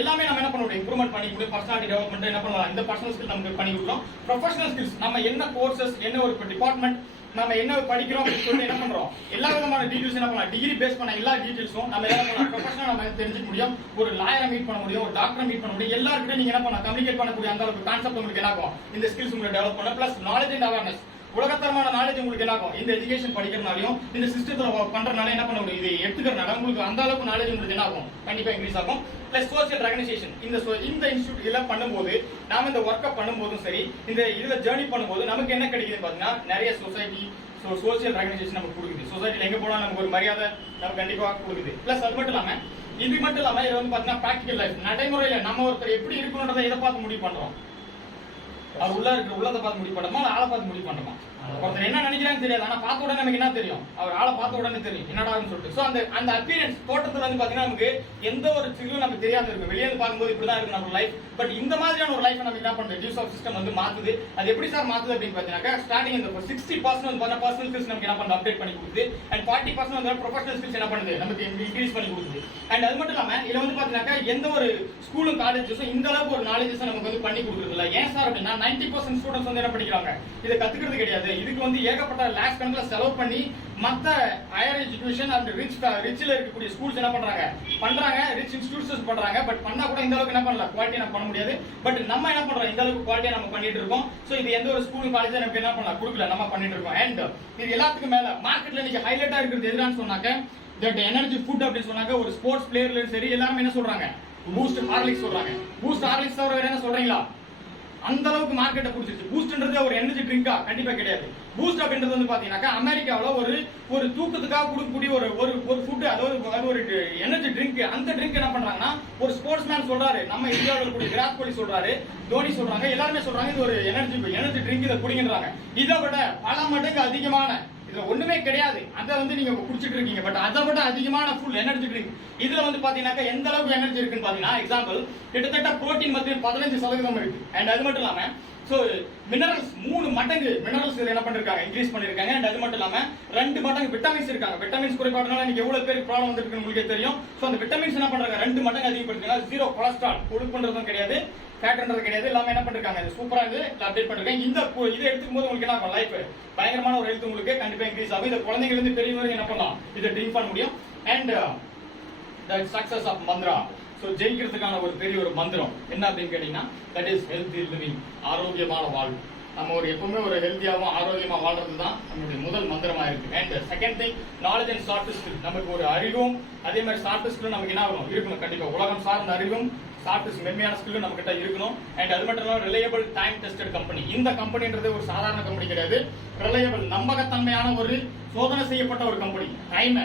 எல்லாமே நம்ம என்ன பண்ண முடியும், இம்ப்ரூவ்மெண்ட் பண்ணி முடியும். பர்சனாலிட்டி டெவலப்மெண்ட் என்ன பண்ணலாம், இந்த பர்சனல் ஸ்கில் நமக்கு பண்ணி கொடுக்குறோம். ப்ரொஃபஷனல் ஸ்கில்ஸ், நம்ம என்ன கோர்சஸ், என்ன ஒரு டிபார்ட்மெண்ட், நம்ம என்ன படிக்கிறோம் அப்படின்னு சொல்லிட்டு என்ன பண்றோம், எல்லா விதமான டீடைல்ஸ் என்ன பண்ணலாம், டிகிரி பேஸ் பண்ண எல்லா டீடைல்ஸும் நம்ம என்ன பண்ணலாம், ப்ரொஃபஷனல் நம்ம தெரிஞ்சுக்க முடியும். ஒரு லாயரை மீட் பண்ண முடியும், ஒரு டாக்டரை மீட் பண்ண முடியும். எல்லாருக்கிட்டையும் நீங்க என்ன பண்ணலாம், கம்யூனிகேட் பண்ணக்கூடிய அந்த அளவுக்கு கான்செப்ட் உங்களுக்கு என்ன ஆகும், இந்த ஸ்கில்ஸ் உங்களுக்கு டெவலப் பண்ண. பிளஸ் நாலேஜ் அண்ட் அவேர்னஸ், உலகத்தரமான நாலேஜ் உங்களுக்கு என்ன ஆகும், இந்த எஜுகேஷன் படிக்கிறனாலையும் இந்த சிஸ்டத்துல பண்றதுனால என்ன பண்ண முடியும், இது எடுத்துக்கிறனால உங்களுக்கு அந்த அளவுக்கு நாலேஜ் உங்களுக்கு என்ன ஆகும், கண்டிப்பா இன்க்ரீஸ் ஆகும். பிளஸ் சோசியல் ரெகனைசேஷன், இந்த இன்ஸ்டியூட் இதெல்லாம் பண்ணும்போது நாம இந்த ஒர்க்கை பண்ணும்போதும் சரி, இந்த இதுல ஜேர்னி பண்ணும்போது நமக்கு என்ன கிடைக்குதுன்னு பாத்தீங்கன்னா, நிறைய சொசைட்டி சோசியல் ரெகனைசேஷன் நமக்கு கொடுக்குது. சொசைட்டில எங்க போனா நமக்கு ஒரு மரியாதை நமக்கு கண்டிப்பா கொடுக்குது. பிளஸ் அது மட்டும் இல்லாம இது வந்து பாத்தீங்கன்னா பிராக்டிகல் லைஃப், நடைமுறையில நம்ம ஒருத்தர் எப்படி இருக்கணும்ன்றதை எதை பார்த்து முடிவு பண்றோம், அவர் உள்ள இருக்கிற உள்ளதை பார்த்து முடிவு பண்ணணுமா, ஆளை பார்த்து முடிவு பண்ணணுமா? ஒருத்தர் என்ன நினைக்கிறான்னு தெரியாது, ஆனா பார்த்த உடனே நமக்கு என்ன தெரியும், அவர் ஆளை பார்த்த உடனே தெரியும் என்னடான்னு சொல்லிட்டு. சோ அந்த அப்பியரன்ஸ் தோட்டத்துல வந்து பாத்தீங்கன்னா நமக்கு எந்த ஒரு சிகிலும் நமக்கு தெரியாம இருக்கு. வெளியே இருந்து பார்க்கும்போது இப்படிதான் இருக்கு நம்ம லைஃப். பட் இந்த மாதிரியான ஒரு லைஃப் நமக்கு என்ன பண்ணுது, டியூஸ் ஆஃப் சிஸ்டம் வந்து மாத்துது. அது எப்படி சார் மாத்துது அப்படின்னு பாத்தீங்கன்னா, ஸ்டார்டிங் இந்த 60% வந்து பர்சனல் ஸ்கில்ஸ் நமக்கு என்ன பண்ணுது, அப்டேட் பண்ணி கொடுக்குது. அண்ட் 40% வந்து ப்ரொஃபஷனல் ஸ்கில்ஸ் என்ன பண்ணுது, நமக்கு இன்க்ரீஸ் பண்ணி கொடுக்குது. அண்ட் அது மட்டும் இல்லாம இதுல வந்து பாத்தீங்கன்னா எந்த ஒரு ஸ்கூலும் காலேஜஸும் இந்த அளவுக்கு ஒரு நாலேஜஸ் நமக்கு வந்து பண்ணி கொடுக்குறது இல்ல. ஏன் சார் அப்படின்னா 90% ஸ்டூடெண்ட்ஸ் வந்து என்ன படிக்கிறாங்க, இதை கத்துக்கிறது கிடையாது. இதுக்கு வந்து ஏகப்பட்ட லேக்ஸ் கணக்கில் செலவு பண்ணி மற்ற ஹையர் எஜுகேஷன் அண்ட் ரிச்ல இருக்கக்கூடிய ஸ்கூல்ஸ் என்ன பண்றாங்க, ரிச் இன்ஸ்டிடியூஷன்ஸ் பண்றாங்க. பட் பண்ணா கூட இந்த அளவுக்கு என்ன பண்ணல, குவாலிட்டி நம்ம பண்ண முடியாது. பட் நம்ம என்ன பண்றோம், இந்த அளவுக்கு குவாலிட்டியா நம்ம பண்ணிட்டு இருக்கோம். சோ இது எந்த ஒரு ஸ்கூல் காலேஜ் நமக்கு என்ன பண்ணலாம், கொடுக்கல, நம்ம பண்ணிட்டு இருக்கோம். அண்ட் இது எல்லாத்துக்கும் மேல மார்க்கெட்ல இன்னைக்கு ஹைலைட்டா இருக்கிறது எதுனான்னு சொன்னாக்க, தட் எனர்ஜி ஃபுட் அப்படின்னு சொன்னாக்க, ஒரு ஸ்போர்ட்ஸ் பிளேயர்ல சரி எல்லாரும் என்ன சொல்றாங்க, பூஸ்ட் ஹார்லிக்ஸ் சொல்றாங்க. பூஸ்ட் ஹார்லிக்ஸ் தவிர வேற என்ன சொல்றீங்களா? அந்த அளவுக்கு மார்க்கெட்டை பிடிச்சிருச்சு. பூஸ்ட்ன்றது ஒரு எனர்ஜி ட்ரிங்கா கண்டிப்பா கிடையாது. பூஸ்ட் அப்படின்றது வந்து பாத்தீங்கன்னா அமெரிக்காவில் ஒரு தூக்கத்துக்காக கொடுக்கக்கூடிய ஒரு ஃபுட், அது ஒரு எனர்ஜி ட்ரிங்க். அந்த ட்ரிங்க் என்ன பண்றாங்கன்னா, ஒரு ஸ்போர்ட்ஸ் மேன் சொல்றாரு, நம்ம இந்தியாவில் இருக்கக்கூடிய விராட் கோலி சொல்றாரு, தோனி சொல்றாங்க, எல்லாருமே சொல்றாங்க இது ஒரு எனர்ஜி ட்ரிங்க், இதை குடிங்கன்றாங்க. இதை விட பல மடங்கு அதிகமான, இதுல ஒண்ணுமே கிடையாது, அதை வந்து நீங்க குடிச்சிட்டு இருக்கீங்க. பட் அதை விட அதிகமான ஃபுல் எனர்ஜி ட்ரிங்க். இதுல வந்து பாத்தீங்கன்னா எந்த அளவுக்கு எனர்ஜி இருக்குன்னு பாத்தீங்கன்னா, எக்ஸாம்பிள் கிட்டத்தட்ட புரோட்டீன் மத்திய 15% இருக்கு. அண்ட் அது மட்டும் இல்லாம சோ மினரல்ஸ் 3 மடங்கு மினரல்ஸ் என்ன பண்ணிருக்காங்க, இன்க்ரீஸ் பண்ணிருக்காங்க. அண்ட் அது மட்டும் இல்லாம 2 மடங்கு விட்டமின்ஸ் இருக்காங்க. விட்டமின்ஸ் குறைபாடுனால இன்னைக்கு எவ்வளவு பேருக்கு ப்ராப்ளம் வந்துருக்கு உங்களுக்கே தெரியும். சோ அந்த விட்டமின்ஸ் என்ன பண்றாங்க, 2 மடங்கு அதிகப்படுத்துறாங்க. ஜீரோ கொலஸ்ட்ரால், கொழுப்புன்றதும் கிடையாது, ஃபேட்ன்றது கிடையாது, எல்லாமே என்ன பண்ணிருக்காங்க, சூப்பரா இது அப்டேட் பண்ணிருக்காங்க. இதை எடுத்துக்கும் போது உங்களுக்கு என்ன லைஃப் பயங்கரமான ஒரு ஹெல்த் உங்களுக்கு கண்டிப்பா இன்க்ரீஸ் ஆகும். இந்த குழந்தைங்க இருந்து பெரியவங்க என்ன பண்ணலாம், இதை ட்ரிங்க் பண்ண முடியும். And the success of mantra, so ஜெயிக்கிறதுக்கான ஒரு பெரிய ஒரு மந்திரம் என்ன அப்படின்னு கேட்டீங்கன்னா, தட் இஸ் ஹெல்தி லிவிங், ஆரோக்கியமான வாழ்வு. நம்ம எப்பவுமே ஒரு ஹெல்த்தியாகவும் ஆரோக்கியமா வாழ்றது தான் நம்மளுடைய முதல் மந்திரமா இருக்கு. And second thing, knowledge and soft skill. நமக்கு ஒரு அறிவும் அதே மாதிரி சாஃப்ட் ஸ்கில் நமக்கு என்ன ஆகணும், இருக்கணும். கண்டிப்பா உலகம் சார்ந்த அறிவும் சாஃப்ட் மென்மையான ஸ்கில் நம்ம கிட்ட இருக்கணும். அண்ட் அது மட்டும் இல்லாம ரிலையபிள் டைம் டெஸ்டட் கம்பெனி. இந்த கம்பெனின்றது ஒரு சாதாரண கம்பெனி கிடையாது. ரிலையபிள், நம்பகத்தன்மையான ஒரு சோதனை செய்யப்பட்ட ஒரு கம்பெனி. டைம்,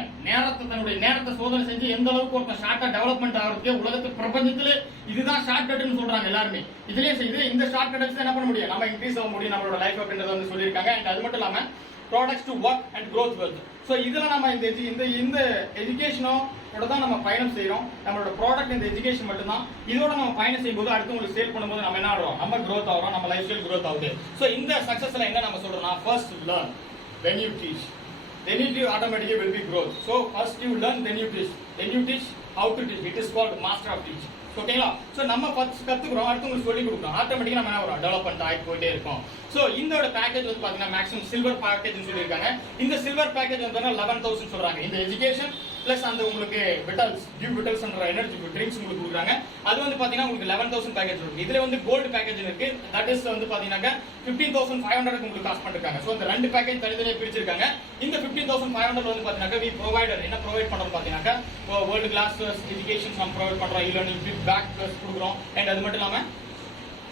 தன்னுடைய நேரத்தை சோதனை செஞ்சு எந்த அளவுக்கு ஒருத்தன் ஷார்ட்டா டெவலப்மெண்ட் ஆகிறதுக்கு உலகத்து பிரபஞ்சத்துல இதுதான் ஷார்ட் கட்னு சொல்றாங்க எல்லாருமே. இதுலயே இந்த ஷார்ட் கட் என்ன பண்ண முடியும், நம்ம இன்க்ரீஸ் ஆக முடியும் நம்மளோட லைஃப் அப்படின்றத வந்து சொல்லியிருக்காங்க. அண்ட் அது மட்டும் இல்லாம products to work and growth wealth. So இதுல நம்ம இந்த எஜுகேஷனோட தான் நம்ம பயணம் செய்யறோம். நம்மளோட ப்ராடக்ட் இந்த எஜுகேஷன் மட்டும் தான். இதோட நம்ம பயணம் செய்யும்போது அடுத்தவங்களுக்கு சேல் பண்ணும்போது நம்ம என்ன ஆகிறோம், நம்ம growth ஆகிறோம், நம்ம லைஃப் ஸ்டைல் growth ஆகுது. ஸோ இந்த சக்சஸ்ல என்ன நம்ம சொல்றோம்னா, first learn, then you teach, then you automatically will be growth. So first you learn, then you teach how to teach. It is called master of teach. ஓகேங்களா? So நம்ம கத்துக்கிறோம், அடுத்தவங்களுக்கு சொல்லி கொடுக்குறோம், ஆட்டோமேட்டிக்கா நம்ம என்ன வரும், டெவலப்மெண்ட் ஆகி போயிட்டே இருக்கும். சோ இதோட பேக்கேஜ் வந்து பாத்தீங்கன்னா மேக்ஸிமம் சில்வர் பேக்கேஜ் சொல்லியிருக்காங்க. இந்த சில்வர் பேக்கேஜ் வந்து 11,000 சொல்றாங்க. இந்த எஜுகேஷன் பிளஸ் அந்த உங்களுக்கு விட்டல்ஸ் எனர்ஜி ட்ரிங்க்ஸ் உங்களுக்கு கொடுக்குறாங்க. அது வந்து பாத்தீங்கன்னா உங்களுக்கு 11,000 பேக்கேஜ் இருக்கு. இதுல வந்து கோல்டு பேக்கேஜ் இருக்கு. தட் இஸ் வந்து பாத்தீங்கன்னா 15,500 உங்களுக்கு காஸ்ட் பண்ணிருக்காங்க. சோ இந்த ரெண்டு பேக்கேஜ் தனித்தனியா பிரிச்சிருக்காங்க. இந்த 15,500 வந்து பாத்தீங்கன்னா வி ப்ரொவைடர் என்ன ப்ரொவைட் பண்றோம் பாத்தீங்கன்னா, வேர்ல்ட் கிளாஸ் எஜுகேஷன் நம்ம ப்ரொவைட் பண்றோம், இ-லேர்னிங் பேக் பிளஸ் கொடுக்குறோம். அண்ட் அது மட்டும் இல்லாம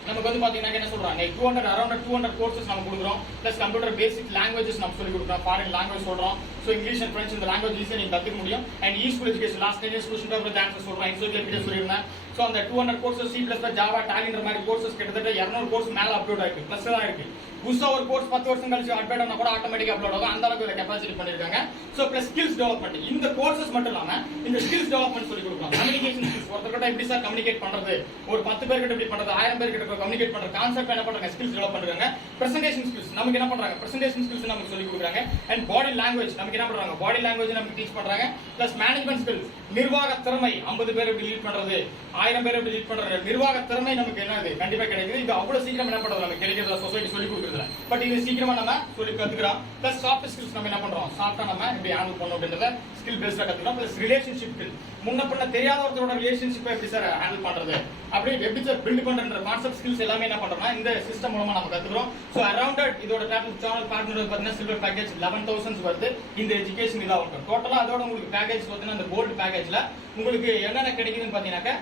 நமக்கு வந்து பாத்தீங்கன்னா என்ன சொல்றாங்க, அரௌண்ட் 200 கோர்சஸ் நம்ம கொடுக்குறோம். பிளஸ் கம்ப்யூட்டர் பேசிக் லாங்குவேஜஸ் நம்ம சொல்லி கொடுக்குறோம், ஃபாரின் லாங்குவேஜ் சொல்றோம். சோ இங்கிலீஷ் அண்ட் ஃப்ரெஞ்ச் இந்த லாங்குவேஜ் ஈஸியா நீங்க கத்துக்க முடியும். And school education last 10 years question paper answer சொல்றோம். எக்ஸாம்பிள் சொல்லிருந்தேன். சோ அந்த 200 கோர்சஸ் C++, ஜாவா, டாலின்ற மாதிரி கோர்சஸ் கிட்டத்தட்ட 200 கோர்ஸ் மேல அப்லோட் ஆயிருக்கு. பிளஸ் தான் இருக்கு. புதுசா ஒரு கோர்ஸ் 10 வருஷம் கழிச்சு அப்டேட் ஆனா கூட ஆட்டோமேட்டிக்கா அப்லோட் ஆகும். அந்த அளவுக்கு கெபாசிட்டி பண்ணிருக்காங்க. So plus skills development. இந்த கோர்சஸ் மட்டும் இல்லாம இந்த ஸ்கில்ஸ் டெவலப்மெண்ட் சொல்லி கொடுக்குறோம். கம்யூனிகேஷன் ஸ்கில்ஸ், ஒருத்தர்கிட்ட எப்படி சார் கம்யூனிகேட் பண்றது, ஒரு 10 பேர் கிட்ட எப்படி பண்றது, 1000 பேர் கிட்ட கம்யூனிகேட் பண்ற கான்செப்ட் என்ன பண்றாங்க, ஸ்கில்ஸ் டெவலப் பண்றாங்க. பிரசன்டேஷன் ஸ்கில்ஸ் நமக்கு என்ன பண்றாங்க, பிரசன்டேஷன் ஸ்கில்ஸ் நமக்கு சொல்லி கொடுக்குறாங்க. அண்ட் பாடி லாங்குவேஜ் நமக்கு என்ன பண்றாங்க, பாடி லாங்குவேஜ் நமக்கு டீச் பண்றாங்க. பிளஸ் மேனேஜ்மெண்ட் ஸ்கில்ஸ், நிர்வாக திறமை, 50 பேர் எப்படி லீட் பண்றது, 1000 பேர் எப்படி லீட் பண்றது, நிர்வாக திறமை நமக்கு என்னது கண்டிப்பா கிடைக்குது. இது அவ்வளவு சீக்கிரம் என்ன பண்றது நமக்கு கிடைக்கிறத சொசைட்டி சொல்லி கொடுக்குறதுல. பட் இது சீக்கிரமா நம்ம சொல்லி கத்துக்கிறோம். பிளஸ் சாஃப்ட் ஸ்கில்ஸ் நம்ம என்ன பண்றோம், சாஃப்ட்டா நம்ம எப்படி ஹேண்டில் பண்ணணும் அப்படின்றத ஸ்கில் பேஸ்டா கத்துக்கிறோம். பிளஸ் ரிலேஷன்ஷிப் ஸ்கில், முன்ன பின்ன தெரியாத ஒருத்தரோட ரிலேஷன்ஷிப்பை எப்படி சார் ஹேண்டில் பண்றது, அப்படி எப்படி சார் பில்ட் பண்றன்ற கான்செப்ட் ஸ்கில்ஸ் எல்லாமே என்ன பண்றோம்னா இந்த சிஸ்டம் மூலமா நம்ம கத்துக்கிறோம். சோ அரௌண்ட் இதோட சேனல் பார்ட்னர் பாத்தீங்கன்னா சில்வர் பேக்கேஜ் 11,000 வருது. இந்த எஜுகேஷன் இதா இருக்கும். டோட்டலா அதோட உங்களுக்கு பேக்கேஜ் பாத்தீங்கன்னா இந்த கோல்டு பேக்கேஜ்ல உங்களுக்கு என்னென்ன கிடைக்குதுன்னு பாத்தீங்கன்னா,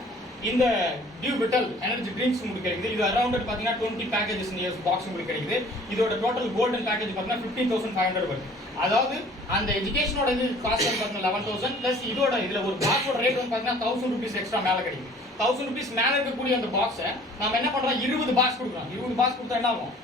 இந்த டியூ விட்டல் எனர்ஜி ட்ரிங்க்ஸ் உங்களுக்கு கிடைக்குது. இது அரௌண்ட் பாத்தீங்கன்னா 20 பேக்கேஜஸ் இயர்ஸ் பாக்ஸ் உங்களுக்கு கிடைக்குது. இதோட டோட்டல் கோல்டன் பேக்கேஜ் பாத்தீங்கன்னா 15,500 வருது. அதாவது அந்த எஜுகேஷனோட இது காஸ்ட் வந்து பாத்தீங்கன்னா 11,000 பிளஸ் இதுல ஒரு பாக்ஸோட ரேட் வந்து பாத்தீங்கன்னா 1,000 ரூபீஸ் எக்ஸ்ட்ரா மேல கிடைக்குது. 1,000 ரூபீஸ் மேல இருக்கக்கூடிய அந்த பாக்ஸை நாம என்ன பண்றோம், 20 பாக்ஸ் கொடுக்குறோம். 20 பாக்ஸ் கொடுத்தா என்ன ஆகும்,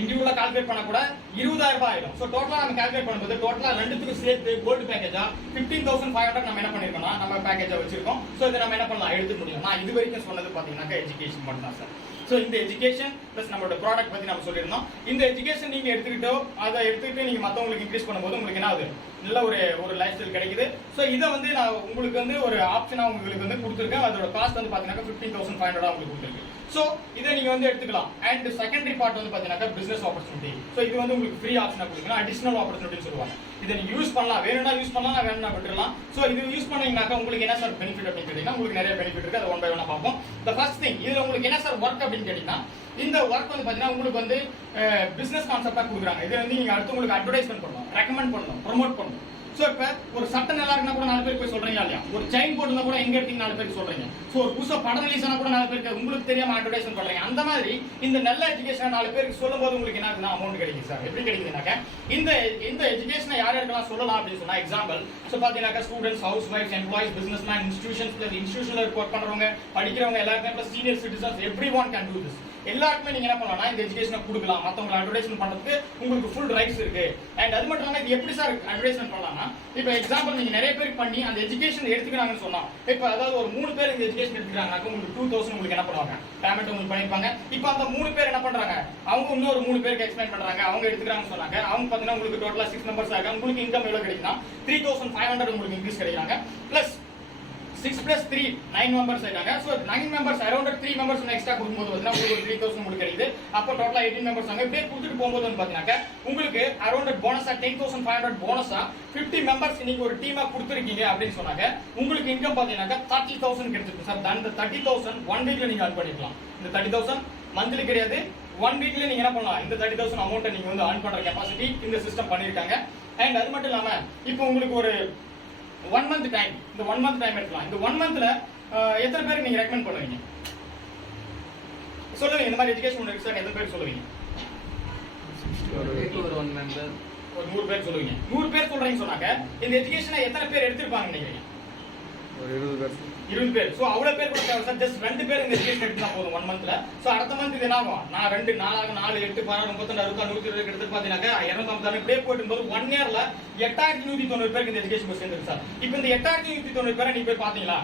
இண்டிவிஜுவலா கால்குலேட் பண்ண கூட 20,000 ரூபாய் ஆயிடும். சோ டோட்டலா நம்ம கால்குலேட் பண்ணும்போது டோட்டலா ரெண்டுத்துக்கும் சேர்த்து கோல்டு பேக்கேஜா 15,500 நம்ம என்ன பண்ணிருக்கோம்னா நம்ம பேக்கேஜா வச்சிருக்கோம். சோ இதை நம்ம என்ன பண்ணலாம், எடுத்துக்க முடியும். நான் இது வரைக்கும் சொன்னது பாத்தீங்கன்னா எஜுகேஷன் மட்டும் தான் சார். சோ இந்த எஜுகேஷன் பிளஸ் நம்மளோட ப்ராடக்ட் பத்தி நம்ம சொல்லியிருந்தோம். இந்த எஜுகேஷன் நீங்க எடுத்துக்கிட்டோ அதை எடுத்துக்கிட்டு நீங்க மத்தவங்களுக்கு இன்க்ரீஸ் பண்ணும்போது உங்களுக்கு என்ன ஆகுது, நல்ல ஒரு லைஃப் ஸ்டைல் கிடைக்குது. சோ இதை நான் உங்களுக்கு ஒரு ஆப்ஷனா உங்களுக்கு கொடுத்துருக்கேன். அதோட காஸ்ட் வந்து பாத்தீங்கன்னா 15,500 உங்களுக்கு கொடுத்துருக்கு. ஸோ இதை நீங்க வந்து எடுத்துக்கலாம். அண்ட் செகண்டரி பார்ட் வந்து பாத்தீங்கன்னா பிசினஸ் ஆப்பர்ச்சுனிட்டி. ஸோ இது வந்து உங்களுக்கு ஃப்ரீ ஆப்ஷனா கொடுக்கலாம், அடிஷனல் ஆப்பர்ச்சுனிட்டி சொல்லுவாங்க. இதை நீங்க யூஸ் பண்ணலாம், வேணும்னா யூஸ் பண்ணலாம், வேணும்னா விட்டுறலாம். ஸோ இது யூஸ் பண்ணீங்கன்னாக்கா உங்களுக்கு என்ன சார் பெனிஃபிட் அப்படின்னு கேட்டீங்கன்னா உங்களுக்கு நிறைய பெனிஃபிட் இருக்கு. அதை ஒன் பை ஒன்னா பார்ப்போம். த ஃபர்ஸ்ட் திங், இதுல உங்களுக்கு என்ன சார் ஒர்க் அப்படின்னு கேட்டீங்கன்னா இந்த ஒர்க் வந்து பாத்தீங்கன்னா உங்களுக்கு வந்து பிசினஸ் கான்செப்டா கொடுக்குறாங்க. இதை வந்து நீங்க அடுத்து உங்களுக்கு அட்வர்டைஸ்மெண்ட் பண்ணணும், ரெக்கமெண்ட் பண்ணணும், ப்ரோமோட் பண்ணணும். சோ இப்ப ஒரு சட்டை நல்லா இருக்குன்னா கூட 4 பேர் போய் சொல்றீங்க இல்லையா, ஒரு செயின் போட்டுனா கூட எங்க எடுத்தீங்க 4 பேருக்கு சொல்றீங்க. சோ ஒரு புதுசா படம் ரிலீஸ் ஆனா கூட 4 பேருக்கு உங்களுக்கு தெரியாம அட்வர்டைஸ்மெண்ட் பண்றீங்க. அந்த மாதிரி இந்த நல்ல எஜுகேஷன் 4 பேருக்கு சொல்லும்போது உங்களுக்கு என்ன ஆகுதுன்னா அமௌண்ட் கிடைக்கும் சார். எப்படி கிடைக்குதுனாக்க இந்த எஜுகேஷனை யார் யாருக்கெல்லாம் சொல்லலாம் அப்படின்னு சொன்னா எக்ஸாம்பிள் சோ பாத்தீங்கன்னா ஸ்டூடெண்ட்ஸ், ஹவுஸ் வைஃப்ஸ், எம்ப்ளாயிஸ், பிசினஸ்மேன், இன்ஸ்டிடியூஷன்ல ஒர்க் பண்றவங்க, படிக்கிறவங்க எல்லாருமே plus senior citizens, everyone can do this. எல்லாருக்குமே நீங்க என்ன பண்ணலாம், இந்த எஜுகேஷனை கொடுக்கலாம். மத்தவங்க அட்வர்டைஸ்மெண்ட் பண்றதுக்கு உங்களுக்கு ஃபுல் ரைட்ஸ் இருக்கு. அண்ட் அது மட்டும் இல்லாம இது எப்படி சார் அட்வர்டைஸ்மெண்ட் பண்ணலாம்னா இப்போ எக்ஸாம்பிள் நீங்க நிறைய பேருக்கு பண்ணி அந்த எஜுகேஷன் எடுத்துக்கிறாங்கன்னு சொன்னா இப்போ அதாவது ஒரு 3 பேர் இந்த எஜுகேஷன் எடுத்துக்கிறாங்கனாக்க உங்களுக்கு 2000 உங்களுக்கு என்ன பண்ணுவாங்க, பேமெண்ட் உங்களுக்கு பண்ணிருப்பாங்க. இப்போ அந்த 3 பேர் என்ன பண்றாங்க, அவங்க இன்னொரு 3 பேருக்கு எக்ஸ்பிளைன் பண்றாங்க, அவங்க எடுத்துக்கிறாங்கன்னு சொன்னாங்க. அவங்க பாத்தீங்கன்னா உங்களுக்கு டோட்டலா 6 மெம்பர்ஸ் ஆக உங்களுக்கு இன்கம் எவ்வளவு கிடைக்குன்னா 3500 உங்களுக்கு இன்க்ரீஸ் கிடைக்கிறாங்க. பிளஸ் 6 plus 3 9 members ஆயிட்டாங்க. So 9 members around 3 members extra கொடுக்கும்போது வந்து உங்களுக்கு 3000 உங்களுக்கு கிடைக்குது. அப்ப டோட்டலா 18 members ஆங்க. இப்படியே கொடுத்துட்டு போகும்போது வந்து பாத்தீங்கன்னா உங்களுக்கு அரௌண்ட் போனஸா 10500 போனஸா 50 members நீங்க ஒரு டீமா கொடுத்துருக்கீங்க அப்படின்னு சொன்னாங்க. உங்களுக்கு இன்கம் பாத்தீங்கன்னா 30000 கிடைச்சிருக்கு சார். அந்த 30000 1 வீக்ல நீங்க earn பண்ணிக்கலாம். இந்த 30000 மந்த்லி கிடையாது, 1 வீக்ல நீங்க என்ன பண்ணலாம், இந்த 30000 அமௌண்ட்டை நீங்க வந்து earn பண்ற கெபாசிட்டி இந்த சிஸ்டம் பண்ணிருக்காங்க. அண்ட் அது மட்டும் இல்லாம இப்போ உங்களுக்கு ஒரு 1 month டைம், இந்த 1 month டைம் எடுக்கலாம். இந்த 1 monthல எத்தனை பேருக்கு நீங்க ரெக்கமெண்ட் பண்ணுவீங்க சொல்லுங்க. இந்த மாதிரி எஜுகேஷன் ஒன்று இருக்கு சார், எத்தனை பேர் சொல்லுவீங்க? ஒரு 100 பேர் சொல்லுவீங்க. 100 பேர் சொல்றீங்கன்னு சொன்னாக்க இந்த எஜுகேஷனை எத்தனை பேர் எடுத்திருப்பாங்க நினைக்கிறீங்க? ஒரு 20 பேர். சோ அவ்வளவு பேர் கூட தேவை சார். ஜஸ்ட் 2 பேர் இந்த எஜுகேஷன் எடுத்தா போதும் 1 monthல. சோ அடுத்த மந்த் இது என்ன ஆகும், நான் 2 4 8 16 32 60 120 கிட்ட பாத்தீங்கன்னா 250 இப்படியே போயிட்டு போது 1 இயர்ல 8190 பேருக்கு இந்த எஜுகேஷன் சேர்ந்துருக்கு சார். இப்போ இந்த 8190 பேரை நீங்க போய் பாத்தீங்களா?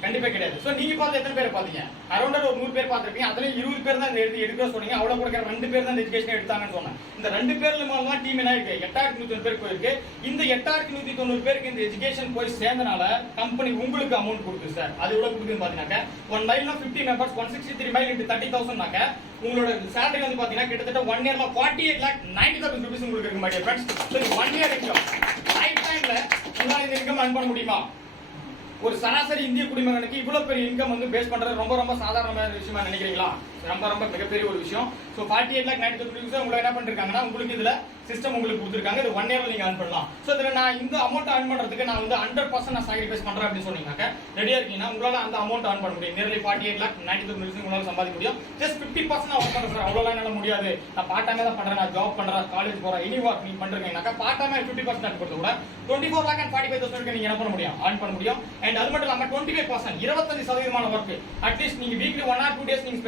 கண்டிப்பா கிடையாது. சோ நீங்க பார்த்து எத்தனை பேர் பாத்தீங்க? அரௌண்ட் ஒரு 100 பேர் பாத்துருப்பீங்க. அதுல 20 பேர் தான் எடுக்க சொன்னீங்க. அவ்வளவு கூட 2 பேர் தான் எஜுகேஷன் எடுத்தாங்கன்னு சொன்னேன். இந்த 2 பேர்ல மூலமா டீம் என்ன இருக்கு, 8190 பேர் போயிருக்கு. இந்த 8190 பேருக்கு இந்த எஜுகேஷன் போய் சேர்ந்தனால கம்பெனி உங்களுக்கு அமௌண்ட் கொடுக்குது சார். அது எவ்வளவு கொடுக்குதுன்னு பாத்தீங்கன்னா 1 மைல்னா 50 மெம்பர்ஸ் 163 மைல் into 30000 உங்களோட salary வந்து பாத்தீங்கன்னா கிட்டத்தட்ட 1 இயர்ல 48,90,000 rupees உங்களுக்கு இருக்கு my dear friends. So 1 year income life டைம்ல உங்களால இந்த இன்கம் earn பண்ண முடியுமா? ஒரு சராசரி இந்திய குடிமகனுக்கு இவ்வளவு பெரிய இன்கம் வந்து பேஸ் பண்றது ரொம்ப ரொம்ப சாதாரணமான விஷயமா நினைக்கிறீங்களா? ரொம்ப மிகப்பெரிய ஒரு விஷயம். சோ 48,90,000 உங்களுக்கு என்ன பண்ணிருக்காங்கன்னா உங்களுக்கு இதுல சிஸ்டம் உங்களுக்கு கொடுத்திருக்காங்க. இது 1 இயர்ல நீங்க earn பண்ணலாம். சோ இதுல நான் இந்த அமௌண்ட் earn பண்றதுக்கு நான் வந்து 100% நான் சாக்ரிஃபைஸ் பண்றேன் அப்படி சொன்னீங்கன்னாக்க ரெடியா இருக்கீங்கன்னா உங்களால அந்த அமௌண்ட் earn பண்ண முடியும். நியர்லி 48,90,000 உங்களால சம்பாதிக்க முடியும். ஜஸ்ட் 50% நான் ஒர்க் பண்றேன் சார், அவ்வளவு என்னால முடியாது, நான் பார்ட் டைமா தான் பண்றேன், நான் ஜாப் பண்றேன், காலேஜ் போறேன், எனி ஒர்க் நீங்க பண்றீங்கன்னாக்க பார்ட் டைமா 50% கொடுத்து கூட 24,45,000 நீங்க என்ன பண்ண முடியும், earn பண்ண முடியும். அண்ட் அது மட்டும் இல்லாம 25% 25% ஒர்க் அட்லீஸ்ட் நீங்க வீக்லி 1 or 2 டேஸ் நீங்க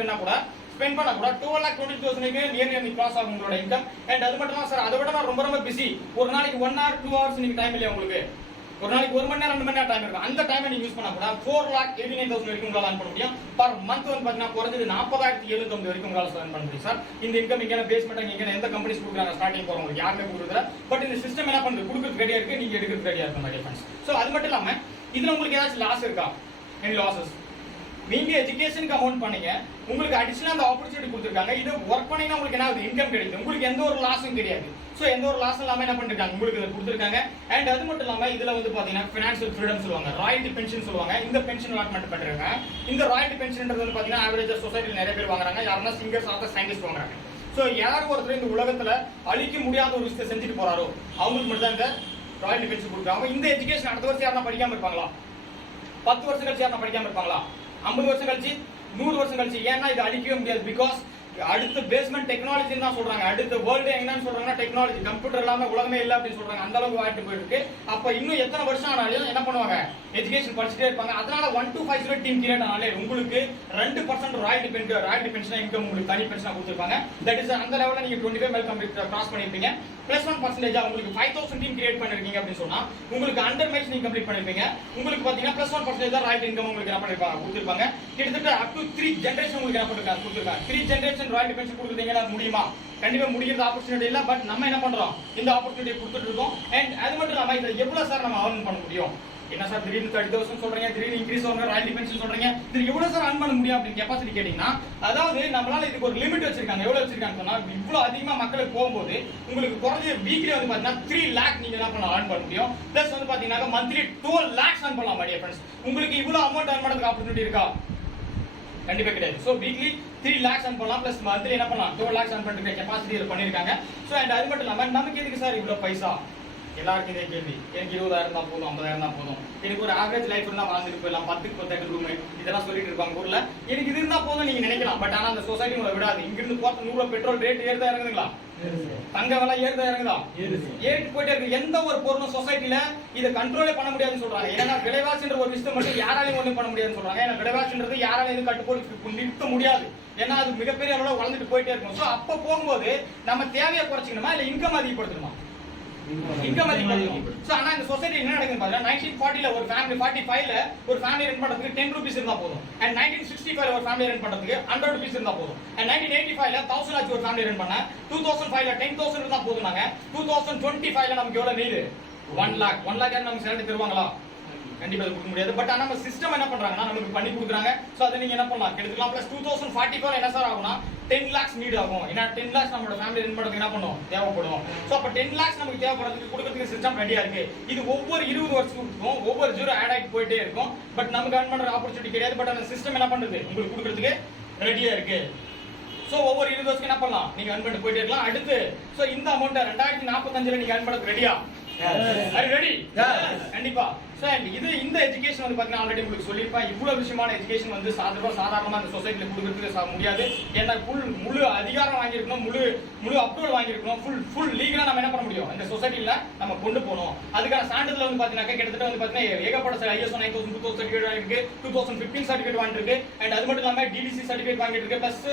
ஸ்பெண்ட் பண்ணா கூட 12,20,000 நியர்லி கிராஸ் ஆகும் உங்களோட இன்கம். அண்ட் அது மட்டும் தான் சார், அதை விட நான் ரொம்ப பிஸி. ஒரு நாளைக்கு 1 or 2 hours நீங்க டைம் இல்லையா உங்களுக்கு, ஒரு நாளைக்கு 1 மணி நேரம் 2 மணி நேரம் டைம் இருக்கு. அந்த டைமை நீங்க யூஸ் பண்ணா கூட 4,89,000 வரைக்கும் உங்களால earn பண்ண முடியும். பர் மந்த் வந்து பாத்தீங்கன்னா குறைஞ்சது 40,790 வரைக்கும் உங்களால earn பண்ண முடியும் சார். இந்த இன்கம் இங்க பேஸ்மெண்ட் இங்க எந்த கம்பெனிஸ் கொடுக்குறாங்க ஸ்டார்டிங் போறவங்களுக்கு யாருமே கொடுக்குறதுல. பட் இந்த சிஸ்டம் என்ன பண்ணுது, கொடுக்குறது ரெடியா இருக்கு, நீங்க எடுக்கிறது ரெடியா இருக்கு my friends. சோ அது மட்டும் இல்லாம இதுல உங்களுக்கு ஏதாச்சும் லாஸ் இருக்கா? Any losses? நீங்க எஜுகேஷனுக்கு அமௌண்ட் பண்ணீங்க, உங்களுக்கு அடிஷனலா அந்த ஆப்பர்ச்சுனிட்டி கொடுத்திருக்காங்க. இது ஒர்க் பண்ணீங்கன்னா உங்களுக்கு என்ன ஆகுது, இன்கம் கிடைக்குது. உங்களுக்கு எந்த ஒரு லாஸும் கிடையாது. சோ எந்த ஒரு லாஸ் இல்லாம என்ன பண்ணிருக்காங்க, உங்களுக்கு இத கொடுத்திருக்காங்க. அண்ட் அது மட்டும் இல்லாம இதுல வந்து பாத்தீங்கன்னா ஃபைனான்சியல் ஃப்ரீடம் சொல்லுவாங்க, ராயல்டி பென்ஷன் சொல்லுவாங்க. இந்த பென்ஷன் அலாட்மெண்ட் பண்றாங்க. இந்த ராயல்டி பென்ஷன்ன்றது வந்து பாத்தீங்கன்னா ஆவரேஜா சொசைட்டில நிறைய பேர் வாங்குறாங்க. யாருன்னா சிங்கர்ஸ், ஆத்தர், சயின்டிஸ்ட் வாங்குறாங்க. சோ யார் ஒருத்தர் இந்த உலகத்துல அழிக்க முடியாத ஒரு விஷயத்தை செஞ்சுட்டு போறாரோ அவங்களுக்கு மட்டும் தான் இந்த ராயல்டி பென்ஷன் கொடுக்குறாங்க. இந்த எஜுகேஷன் அடுத்த வருஷம் யாரா படிக்காம இருப்பாங்களா? 10 வருஷம் கழிச்சு யாரா படிக்காம இருப்பாங்களா? 50 வருஷம் கழிச்சு, 100 வருஷம் கழிச்சு? ஏன்னா இது அழிக்கவே முடியாது. பிகாஸ் அடுத்த பேஸ்மெண்ட் டெக்னாலஜி தான் சொல்றாங்க. அடுத்த வேர்ல்டு என்னன்னு சொல்றாங்கன்னா டெக்னாலஜி, கம்ப்யூட்டர் இல்லாம உலகமே இல்ல அப்படின்னு சொல்றாங்க. அந்த அளவுக்கு வாய்ட்டு போயிருக்கு. அப்ப இன்னும் எத்தனை வருஷம் ஆனாலும் என்ன பண்ணுவாங்க, எஜுகேஷன் படிச்சுட்டே இருப்பாங்க. அதனால 1250 டீம் கிரியேட் ஆனாலே உங்களுக்கு 2% ராயல்டி பென்ஷன் இன்கம் உங்களுக்கு தனி பென்ஷனா கொடுத்திருப்பாங்க. தட் இஸ் அந்த லெவல்ல நீங்க 25 மைல் கம்ப்ளீட் கிராஸ் பண்ணிருப்பீங்க. பிளஸ் 1% உங்களுக்கு 5000 டீம் கிரியேட் பண்ணிருக்கீங்க அப்படின்னு சொன்னா உங்களுக்கு 100 மைல்ஸ் நீங்க கம்ப்ளீட் பண்ணிருப்பீங்க. உங்களுக்கு பாத்தீங்கன்னா பிளஸ் 1% தான் ராயல்டி இன்கம் உங்களுக்கு என்ன பண்ணிருப்பாங்க, கொடுத்திருப்பாங்க. கிட்டத்தட்ட அப் டு 3 ஜெனரேஷன் உங்களுக்கு என்ன பண்ணிருக்காங்க, கொடுத்திருக்காங்க. 3 ஜெனரேஷன் ராயல்டி பென்ஷன் கொடுக்குறீங்கன்னா முடியுமா? கண்டிப்பா முடிக்கிறது ஆப்பர்ச்சுனிட்டி இல்ல. பட் நம்ம என்ன பண்றோம், இந்த ஆப்பர்ச்சுனிட்டி கொடுத்துட்டு இருக்கோம். அண்ட் அது மட்டும் இல்லாம இதை எவ்வளவு சார் நம்ம earn பண்ண முடியும்? என்ன சார் திடீர்னு 30,000 சொல்றீங்க, திடீர்னு இன்க்ரீஸ் ஆகும் ராயல்டி பென்ஷன் சொல்றீங்க, இது எவ்வளவு சார் earn பண்ண முடியும் அப்படின்னு கெபாசிட்டி கேட்டீங்கன்னா, அதாவது நம்மளால இதுக்கு ஒரு லிமிட் வச்சிருக்காங்க. எவ்வளவு வச்சிருக்காங்க சொன்னா, இவ்வளவு அதிகமா மக்களுக்கு போகும்போது உங்களுக்கு குறைஞ்ச வீக்லி வந்து பாத்தீங்கன்னா 3 lakh நீங்க என்ன பண்ணலாம் earn பண்ண முடியும். பிளஸ் வந்து பாத்தீங்கன்னா மந்த்லி 12 lakhs earn பண்ணலாம் my dear friends. உங்களுக்கு இவ்வளவு அமௌண்ட் earn பண்றதுக்கு ஆப்பர்ச்சுனிட்டி இருக்கா? கண்டிப்பா கிடையாது. சோ வீக்லி 3 lakhs earn பண்ணலாம், பிளஸ் மந்த்லி என்ன பண்ணலாம் 12 lakhs earn பண்றதுக்கு கெபாசிட்டி இது பண்ணிருக்காங்க. சோ அண்ட் அது மட்டும் இல்லாம நமக்கு எதுக்கு சார் இவ்வளவு பைசா? எல்லாருக்கும் இதே கேள்வி. எனக்கு 20,000 தான் போதும், 50,000 தான் போதும், எனக்கு ஒரு ஆவரேஜ் லைஃப் இருந்தா வாழ்ந்துட்டு போயிடலாம், 10க்கு 10 ரூம் இதெல்லாம் சொல்லிட்டு இருப்பாங்க ஊர்ல. எனக்கு இது இருந்தா போதும் நீங்க நினைக்கலாம். பட் ஆனா அந்த சொசைட்டி உங்களை விடாது. இங்க இருந்து போறது 100 பெட்ரோல் ரேட் ஏறுதா இறங்குதுங்களா? தங்க விலை ஏறுதா இறங்குதா? ஏறிட்டு போயிட்டே இருக்கு. எந்த ஒரு பொருளும் சொசைட்டில இதை கண்ட்ரோலே பண்ண முடியாதுன்னு சொல்றாங்க. ஏன்னா விலைவாசின்ற ஒரு விஷயம் மட்டும் யாராலையும் ஒண்ணும் பண்ண முடியாதுன்னு சொல்றாங்க. ஏன்னா விலைவாசின்றது யாராலையும் கட்டுப்போட்டு நிறுத்த முடியாது. ஏன்னா அது மிகப்பெரிய அளவுல வளர்ந்துட்டு போயிட்டே இருக்கும். சோ அப்ப போகும்போது நம்ம தேவையை குறைச்சிக்கணுமா இல்ல இன்கம் அதிகப்படுத்தணுமா? இன்கம் அதிகப்படுத்தணும். சோ ஆனா இந்த சொசைட்டி என்ன நடக்குது பாருங்க. 1940 ல ஒரு ஃபேமிலி 45 ல ஒரு ஃபேமிலி ரன் பண்றதுக்கு 10 rupees இருந்தா போதும். and 1965 ல ஒரு ஃபேமிலி ரன் பண்றதுக்கு 100 rupees இருந்தா போதும். and 1985 ல 1000 ஆச்சு ஒரு ஃபேமிலி ரன் பண்ண. 2005 ல 10,000 இருந்தா போதும். நாங்க 2025 ல நமக்கு எவ்வளவு நீடு? 1 lakh. 1 lakh நமக்கு சேலரி தருவாங்களா? கண்டிப்பா கொடுக்க முடியாது. பட் ஆனா நம்ம சிஸ்டம் என்ன பண்றாங்கன்னா நமக்கு பண்ணி கொடுக்குறாங்க. சோ அதை நீங்க என்ன பண்ணலாம் எடுத்துக்கலாம். பிளஸ் 2044 என்ன சார் ஆகும்னா 10 lakhs நீட் ஆகும். ஏன்னா 10 lakhs நம்மளோட ஃபேமிலி ரன் பண்றதுக்கு என்ன பண்ணும் தேவைப்படும். சோ அப்ப 10 lakhs நமக்கு தேவைப்படுறதுக்கு கொடுக்கிறதுக்கு சிஸ்டம் ரெடியா இருக்கு. இது ஒவ்வொரு 20 வருஷத்துக்கும் ஒவ்வொரு ஜீரோ ஆட் ஆகி போயிட்டே இருக்கும். பட் நமக்கு earn பண்ற ஆப்பர்ச்சுனிட்டி கிடையாது. பட் அந்த சிஸ்டம் என்ன பண்றது உங்களுக்கு கொடுக்கிறதுக்கு ரெடியா இருக்கு. சோ ஒவ்வொரு 20 வருஷத்துக்கு என்ன பண்ணலாம் நீங்க earn பண்ணிட்டு போயிட்டே இருக்கலாம். அடுத்து சோ இந்த அமௌண்ட் 2045 ல நீங்க earn பண்றதுக்கு ரெடியா? ரெடி? கண்டிப்பா. இது இந்த எஜுகேஷன் வந்து பாத்தீங்கன்னா ஆல்ரெடி உங்களுக்கு சொல்லிருப்பேன். இவ்வளவு விஷயமான எஜுகேஷன் வந்து சாதாரணமா இந்த சொசைட்டில கொடுக்கிறதுக்கு முடியாது. ஏன்னா முழு அதிகாரம் வாங்கியிருக்கணும், முழு அப்ரூவல் வாங்கியிருக்கணும், ஃபுல் லீகலா நம்ம என்ன பண்ண முடியும் இந்த சொசைட்டில நம்ம கொண்டு போகணும். அதுக்கான சான்றிதழ் வந்து பாத்தீங்கன்னா கிட்டத்தட்ட வந்து பாத்தீங்கன்னா ஏகப்பட்ட ISO 9000 சர்டிபிகேட் வாங்கிருக்கு, 2015 சர்டிபிகேட் வாங்கிருக்கு, அண்ட் அது மட்டும் இல்லாம DDC சர்டிபிகேட் வாங்கிருக்கு, பிளஸ்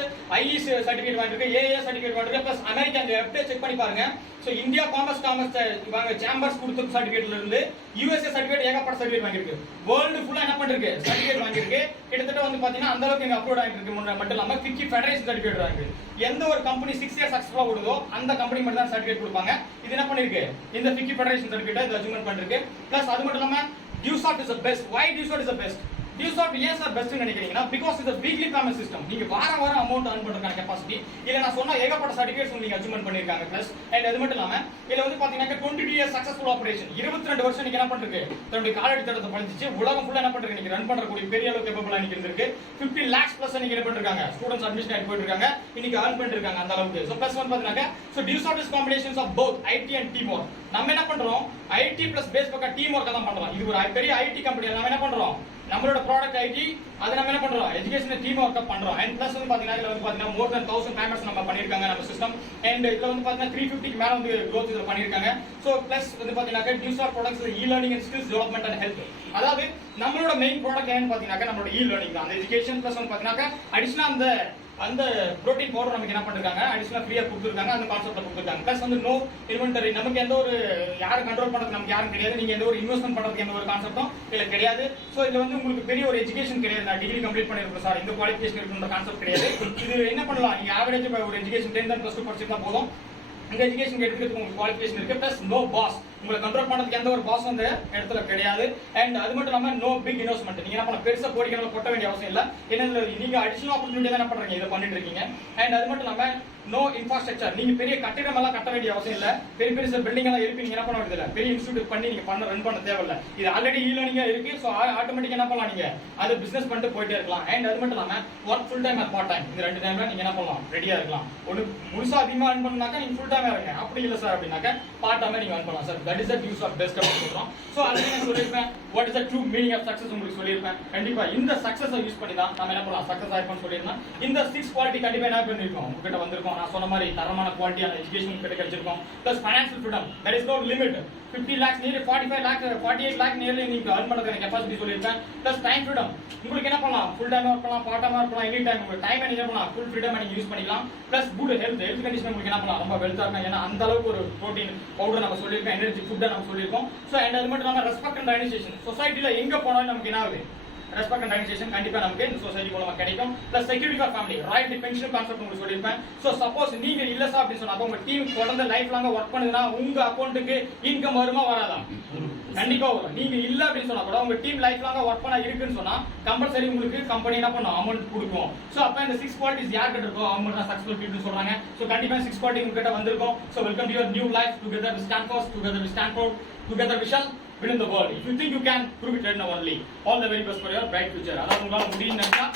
IEC சர்டிபிகேட் வாங்கிருக்கு, AA சர்டிபிகேட் வாங்கிருக்கு, பிளஸ் அமெரிக்கா அந்த வெப்சைட் செக் பண்ணி பாருங்க. சோ இந்தியா காமர்ஸ் வாங்க சேம்பர்ஸ் கொடுத்த சர்டிபிகேட்ல இருந்து USA சர்டிபிகேட் ஏகப்பட்ட சர்டிபிகேட் வாங்கிருக்கு. வேர்ல்ட் ஃபுல்லா என்ன பண்ணிருக்கு சர்டிபிகேட் வாங்கிருக்கு. கிட்டத்தட்ட வந்து பாத்தீங்கன்னா அந்த அளவுக்கு இங்க அப்லோட் ஆயிட்டு இருக்கு. மட்டும் இல்லாம FICCI ஃபெடரேஷன் சர்டிபிகேட் வாங்கிருக்கு. எந்த ஒரு கம்பெனி 6 இயர்ஸ் சக்சஸ்ஃபுல்லா ஓடுதோ அந்த கம்பெனி மட்டும் தான் சர்டிபிகேட் கொடுப்பாங்க. இது என்ன பண்ணிருக்கு இந்த FICCI ஃபெடரேஷன் சர்டிபிகேட் இது அச்சீவ்மென்ட் பண்ணிருக்கு. பிளஸ் அது மட்டும் இல்லாம DUSOFT is the best. Why DUSOFT is the best? DUSOFT ஏன் சார் பெஸ்ட் நினைக்கிறீங்கன்னா பிகாஸ் இது வீக்லி பேமெண்ட் சிஸ்டம். நீங்க வாரம் அமௌண்ட் earn பண்றதுக்கான கெபாசிட்டி இல்ல நான் சொன்ன ஏகப்பட்ட சர்டிபிகேட்ஸ் நீங்க அச்சீவ்மென்ட் பண்ணிருக்காங்க. பிளஸ் அண்ட் அது மட்டும் இல்லாம இதுல வந்து பாத்தீங்கன்னா 22 இயர்ஸ் சக்சஸ்ஃபுல் ஆபரேஷன் 22 வருஷம் நீங்க என்ன பண்றீங்க தன்னுடைய காலடி தடத்தை பழிச்சு உலகம் ஃபுல்லா என்ன பண்றீங்க நீங்க ரன் பண்றக்கூடிய பெரிய அளவுக்கு கேப்பபிளா நீங்க இருந்திருக்கு. 50 lakhs பிளஸ் நீங்க என்ன பண்றாங்க ஸ்டூடண்ட்ஸ் அட்மிஷன் ஆகி போயிட்டு இருக்காங்க. இன்னைக்கு earn பண்ணிட்டு இருக்காங்க அந்த அளவுக்கு. சோ பிளஸ் ஒன் பாத்தீங்கன்னா so DUSOFT is combinations of both IT and teamwork. நம்ம என்ன பண்றோம் IT பிளஸ் பேஸ் பக்கா டீம் ஒர்க் தான் பண்றோம். இது ஒரு பெரிய IT கம்பெனி. நம்ம என்ன பண்றோம் நம்மளோட ப்ராடக்ட் IT அது நம்ம என்ன பண்றோம் எஜுகேஷன் டீம் ஒர்க் பண்றோம். அண்ட் பிளஸ் வந்து பாத்தீங்கன்னா இதுல வந்து பாத்தீங்கன்னா மோர் தென் 1000 பேமெண்ட்ஸ் நம்ம பண்ணிருக்காங்க நம்ம சிஸ்டம். அண்ட் இதுல வந்து பாத்தீங்கன்னா 350 க்கு மேல வந்து growth இதுல பண்ணிருக்காங்க. சோ பிளஸ் வந்து பாத்தீங்கன்னா DUSOFT products e-learning and skills development and health. அதாவது நம்மளோட மெயின் ப்ராடக்ட் என்னன்னு பாத்தீங்கன்னா நம்மளோட e-learning தான். அந்த எஜுகேஷன் பிளஸ் வந்து பாத்தீங்கன்னா அடிஷனலா அந்த புரோட்டீன் பவுடர் நமக்கு என்ன பண்ணிருக்காங்க அடிஷனலா ஃப்ரீயா கொடுத்துருக்காங்க. அந்த கான்செப்ட்ல கொடுத்துருக்காங்க. பிளஸ் வந்து நோ இன்வென்டரி நமக்கு எந்த ஒரு யாரும் கண்ட்ரோல் பண்றது நமக்கு யாரும் கிடையாது. நீங்க எந்த ஒரு இன்வெஸ்ட்மென்ட் பண்றதுக்கு எந்த ஒரு கான்செப்டும் இல்ல கிடையாது. சோ இதுல வந்து உங்களுக்கு பெரிய ஒரு எஜுகேஷன் கிடையாது. நான் டிகிரி கம்ப்ளீட் பண்ணிருக்கேன் சார் இந்த குவாலிஃபிகேஷன் இருக்குன்ற கான்செப்ட் கிடையாது. இது என்ன பண்ணலாம் நீங்க ஆவரேஜ் ஒரு எஜுகேஷன் 10 plus 2 படிச்சிருந்தா போதும். இந்த எஜுகேஷன் எடுக்கிறதுக்கு உங்களுக்கு குவாலிஃபிகேஷன் இருக்கு. பிளஸ் நோ பாஸ் உங்களை கண்ட்ரோல் பண்றதுக்கு எந்த ஒரு பாஸ் அந்த இடத்துல கிடையாது. அண்ட் அது மட்டும் இல்லாம நோ பிக் இன்வெஸ்ட்மெண்ட் நீங்க என்ன பண்ண பெருசா கோடிக்கணக்கில் கொட்ட வேண்டிய அவசியம் இல்ல. ஏன்னா நீங்க அடிஷனல் ஆப்பர்ச்சுனிட்டி தான் என்ன பண்றீங்க இதை பண்ணிட்டு இருக்கீங்க. அண்ட் அது மட்டும் இல்லாம நோ இன்ஃப்ராஸ்ட்ரக்சர் நீங்க பெரிய கட்டிடம் எல்லாம் கட்ட வேண்டிய அவசியம் இல்ல. பெரிய பில்டிங் எல்லாம் எழுப்பி நீங்க என்ன பண்ண வேண்டியது இல்ல. பெரிய இன்ஸ்டிடியூட் பண்ணி நீங்க ரன் பண்ண தேவையில்ல. இது ஆல்ரெடி e-learning இருக்கு. சோ ஆட்டோமேட்டிக்கா என்ன பண்ணலாம் நீங்க அது பிசினஸ் பண்ணிட்டு போயிட்டே இருக்கலாம். அண்ட் அது மட்டும் இல்லாம work full time part time இந்த ரெண்டு டைம்ல நீங்க என்ன பண்ணலாம் ரெடியா இருக்கலாம். ஒரு முழுசா அதிகமா earn பண்ணனாக்க நீங்க ஃபுல் டைம் இருங்க. அப்படி இல்ல சார் அப்படினாக்க பார்ட் டைம் நீங்க earn பண்ணலாம் sir. That is the use of best அப்படின்னு சொல்றோம். சோ அது நான் சொல்லிருப்பேன் what is the true meaning of success உங்களுக்கு சொல்லிருப்பேன். கண்டிப்பா இந்த சக்சஸை யூஸ் பண்ணி தான் நாம என்ன பண்ணலாம் சக்சஸ் ஆயிருப்போம் சொல்லிருந்தா. இந்த 6 குவாலிட்டி கண்டிப்பா என்ன பண்ணிருக்கோம் உங்ககிட்ட வந்திருக்கோம். நான் சொன்ன மாதிரி தரமான குவாலிட்டியான எஜுகேஷன் உங்ககிட்ட கிடைச்சிருக்கும். Plus financial freedom there is no limit. 50 lakhs nearly 45 lakh 48 lakh nearly நீங்க earn பண்றதுக்கு கெபாசிட்டி சொல்லிருப்பேன். பிளஸ் டைம் ஃப்ரீடம் உங்களுக்கு என்ன பண்ணலாம் ஃபுல் டைம் ஒர்க் பண்ணலாம் பார்ட் டைம் ஒர்க் பண்ணலாம் எனி டைம் உங்க டைம் என்ன பண்ணலாம் ஃபுல் ஃப்ரீடம் நீங்க யூஸ் பண்ணிக்கலாம். பிளஸ் குட் ஹெல்த் கண்டிஷன் உங்களுக்கு என்ன பண்ணலாம் ரொம்ப வெல்த்தா இருக்கும். ஏன்னா அந்த அளவுக்கு ஒரு புரோட்டீன் பவுடர் நம்ம சொல்லிருக்கோம் எனர்ஜி ஃபுட் நம்ம சொல்லிருக்கோம். சோ அண்ட் அது மட்டும் இல்லாம ரெஸ்பெக்ட் அண்ட் ஆர்கனைசேஷன் சொசைட்டில எங்க போனாலும் நமக்கு என்ன ஆகுது ரெஸ்பெக்ட் அண்ட் ஆர்கனைசேஷன் கண்டிப்பா நமக்கு இந்த சொசைட்டி மூலமா கிடைக்கும். Plus security for family royalty pension concept உங்களுக்கு சொல்லிருப்பேன். சோ சப்போஸ் நீங்க இல்ல சார் அப்படி சொன்னா உங்க டீம் தொடர்ந்து லைஃப் லாங்கா ஒர்க் பண்ணுதுன்னா உங்க அக்கௌண்ட்டுக்கு இன்கம் வருமா வராதா கண்டிப்பா வரும். நீங்க இல்ல அப்படின்னு சொன்னா கூட உங்க டீம் லைஃப் லாங்கா ஒர்க் பண்ண இருக்குன்னு சொன்னா கம்பல்சரி உங்களுக்கு கம்பெனி என்ன பண்ணும் அமௌண்ட் கொடுக்கும். சோ அப்ப இந்த 6 குவாலிட்டிஸ் யார் கிட்ட இருக்கோ அவங்க தான் சக்சஸ்ஃபுல் பீப்பிள் சொல்றாங்க. சோ கண்டிப்பா 6 குவாலிட்டி உங்க கிட்ட வந்திருக்கும். So welcome to your new life. Together we stand for, together we stand for, together we shall win in the world. If you think you can, prove it right now only. All the very best for your bright future. அதாவது உங்களால முடியும்னு நினைச்சா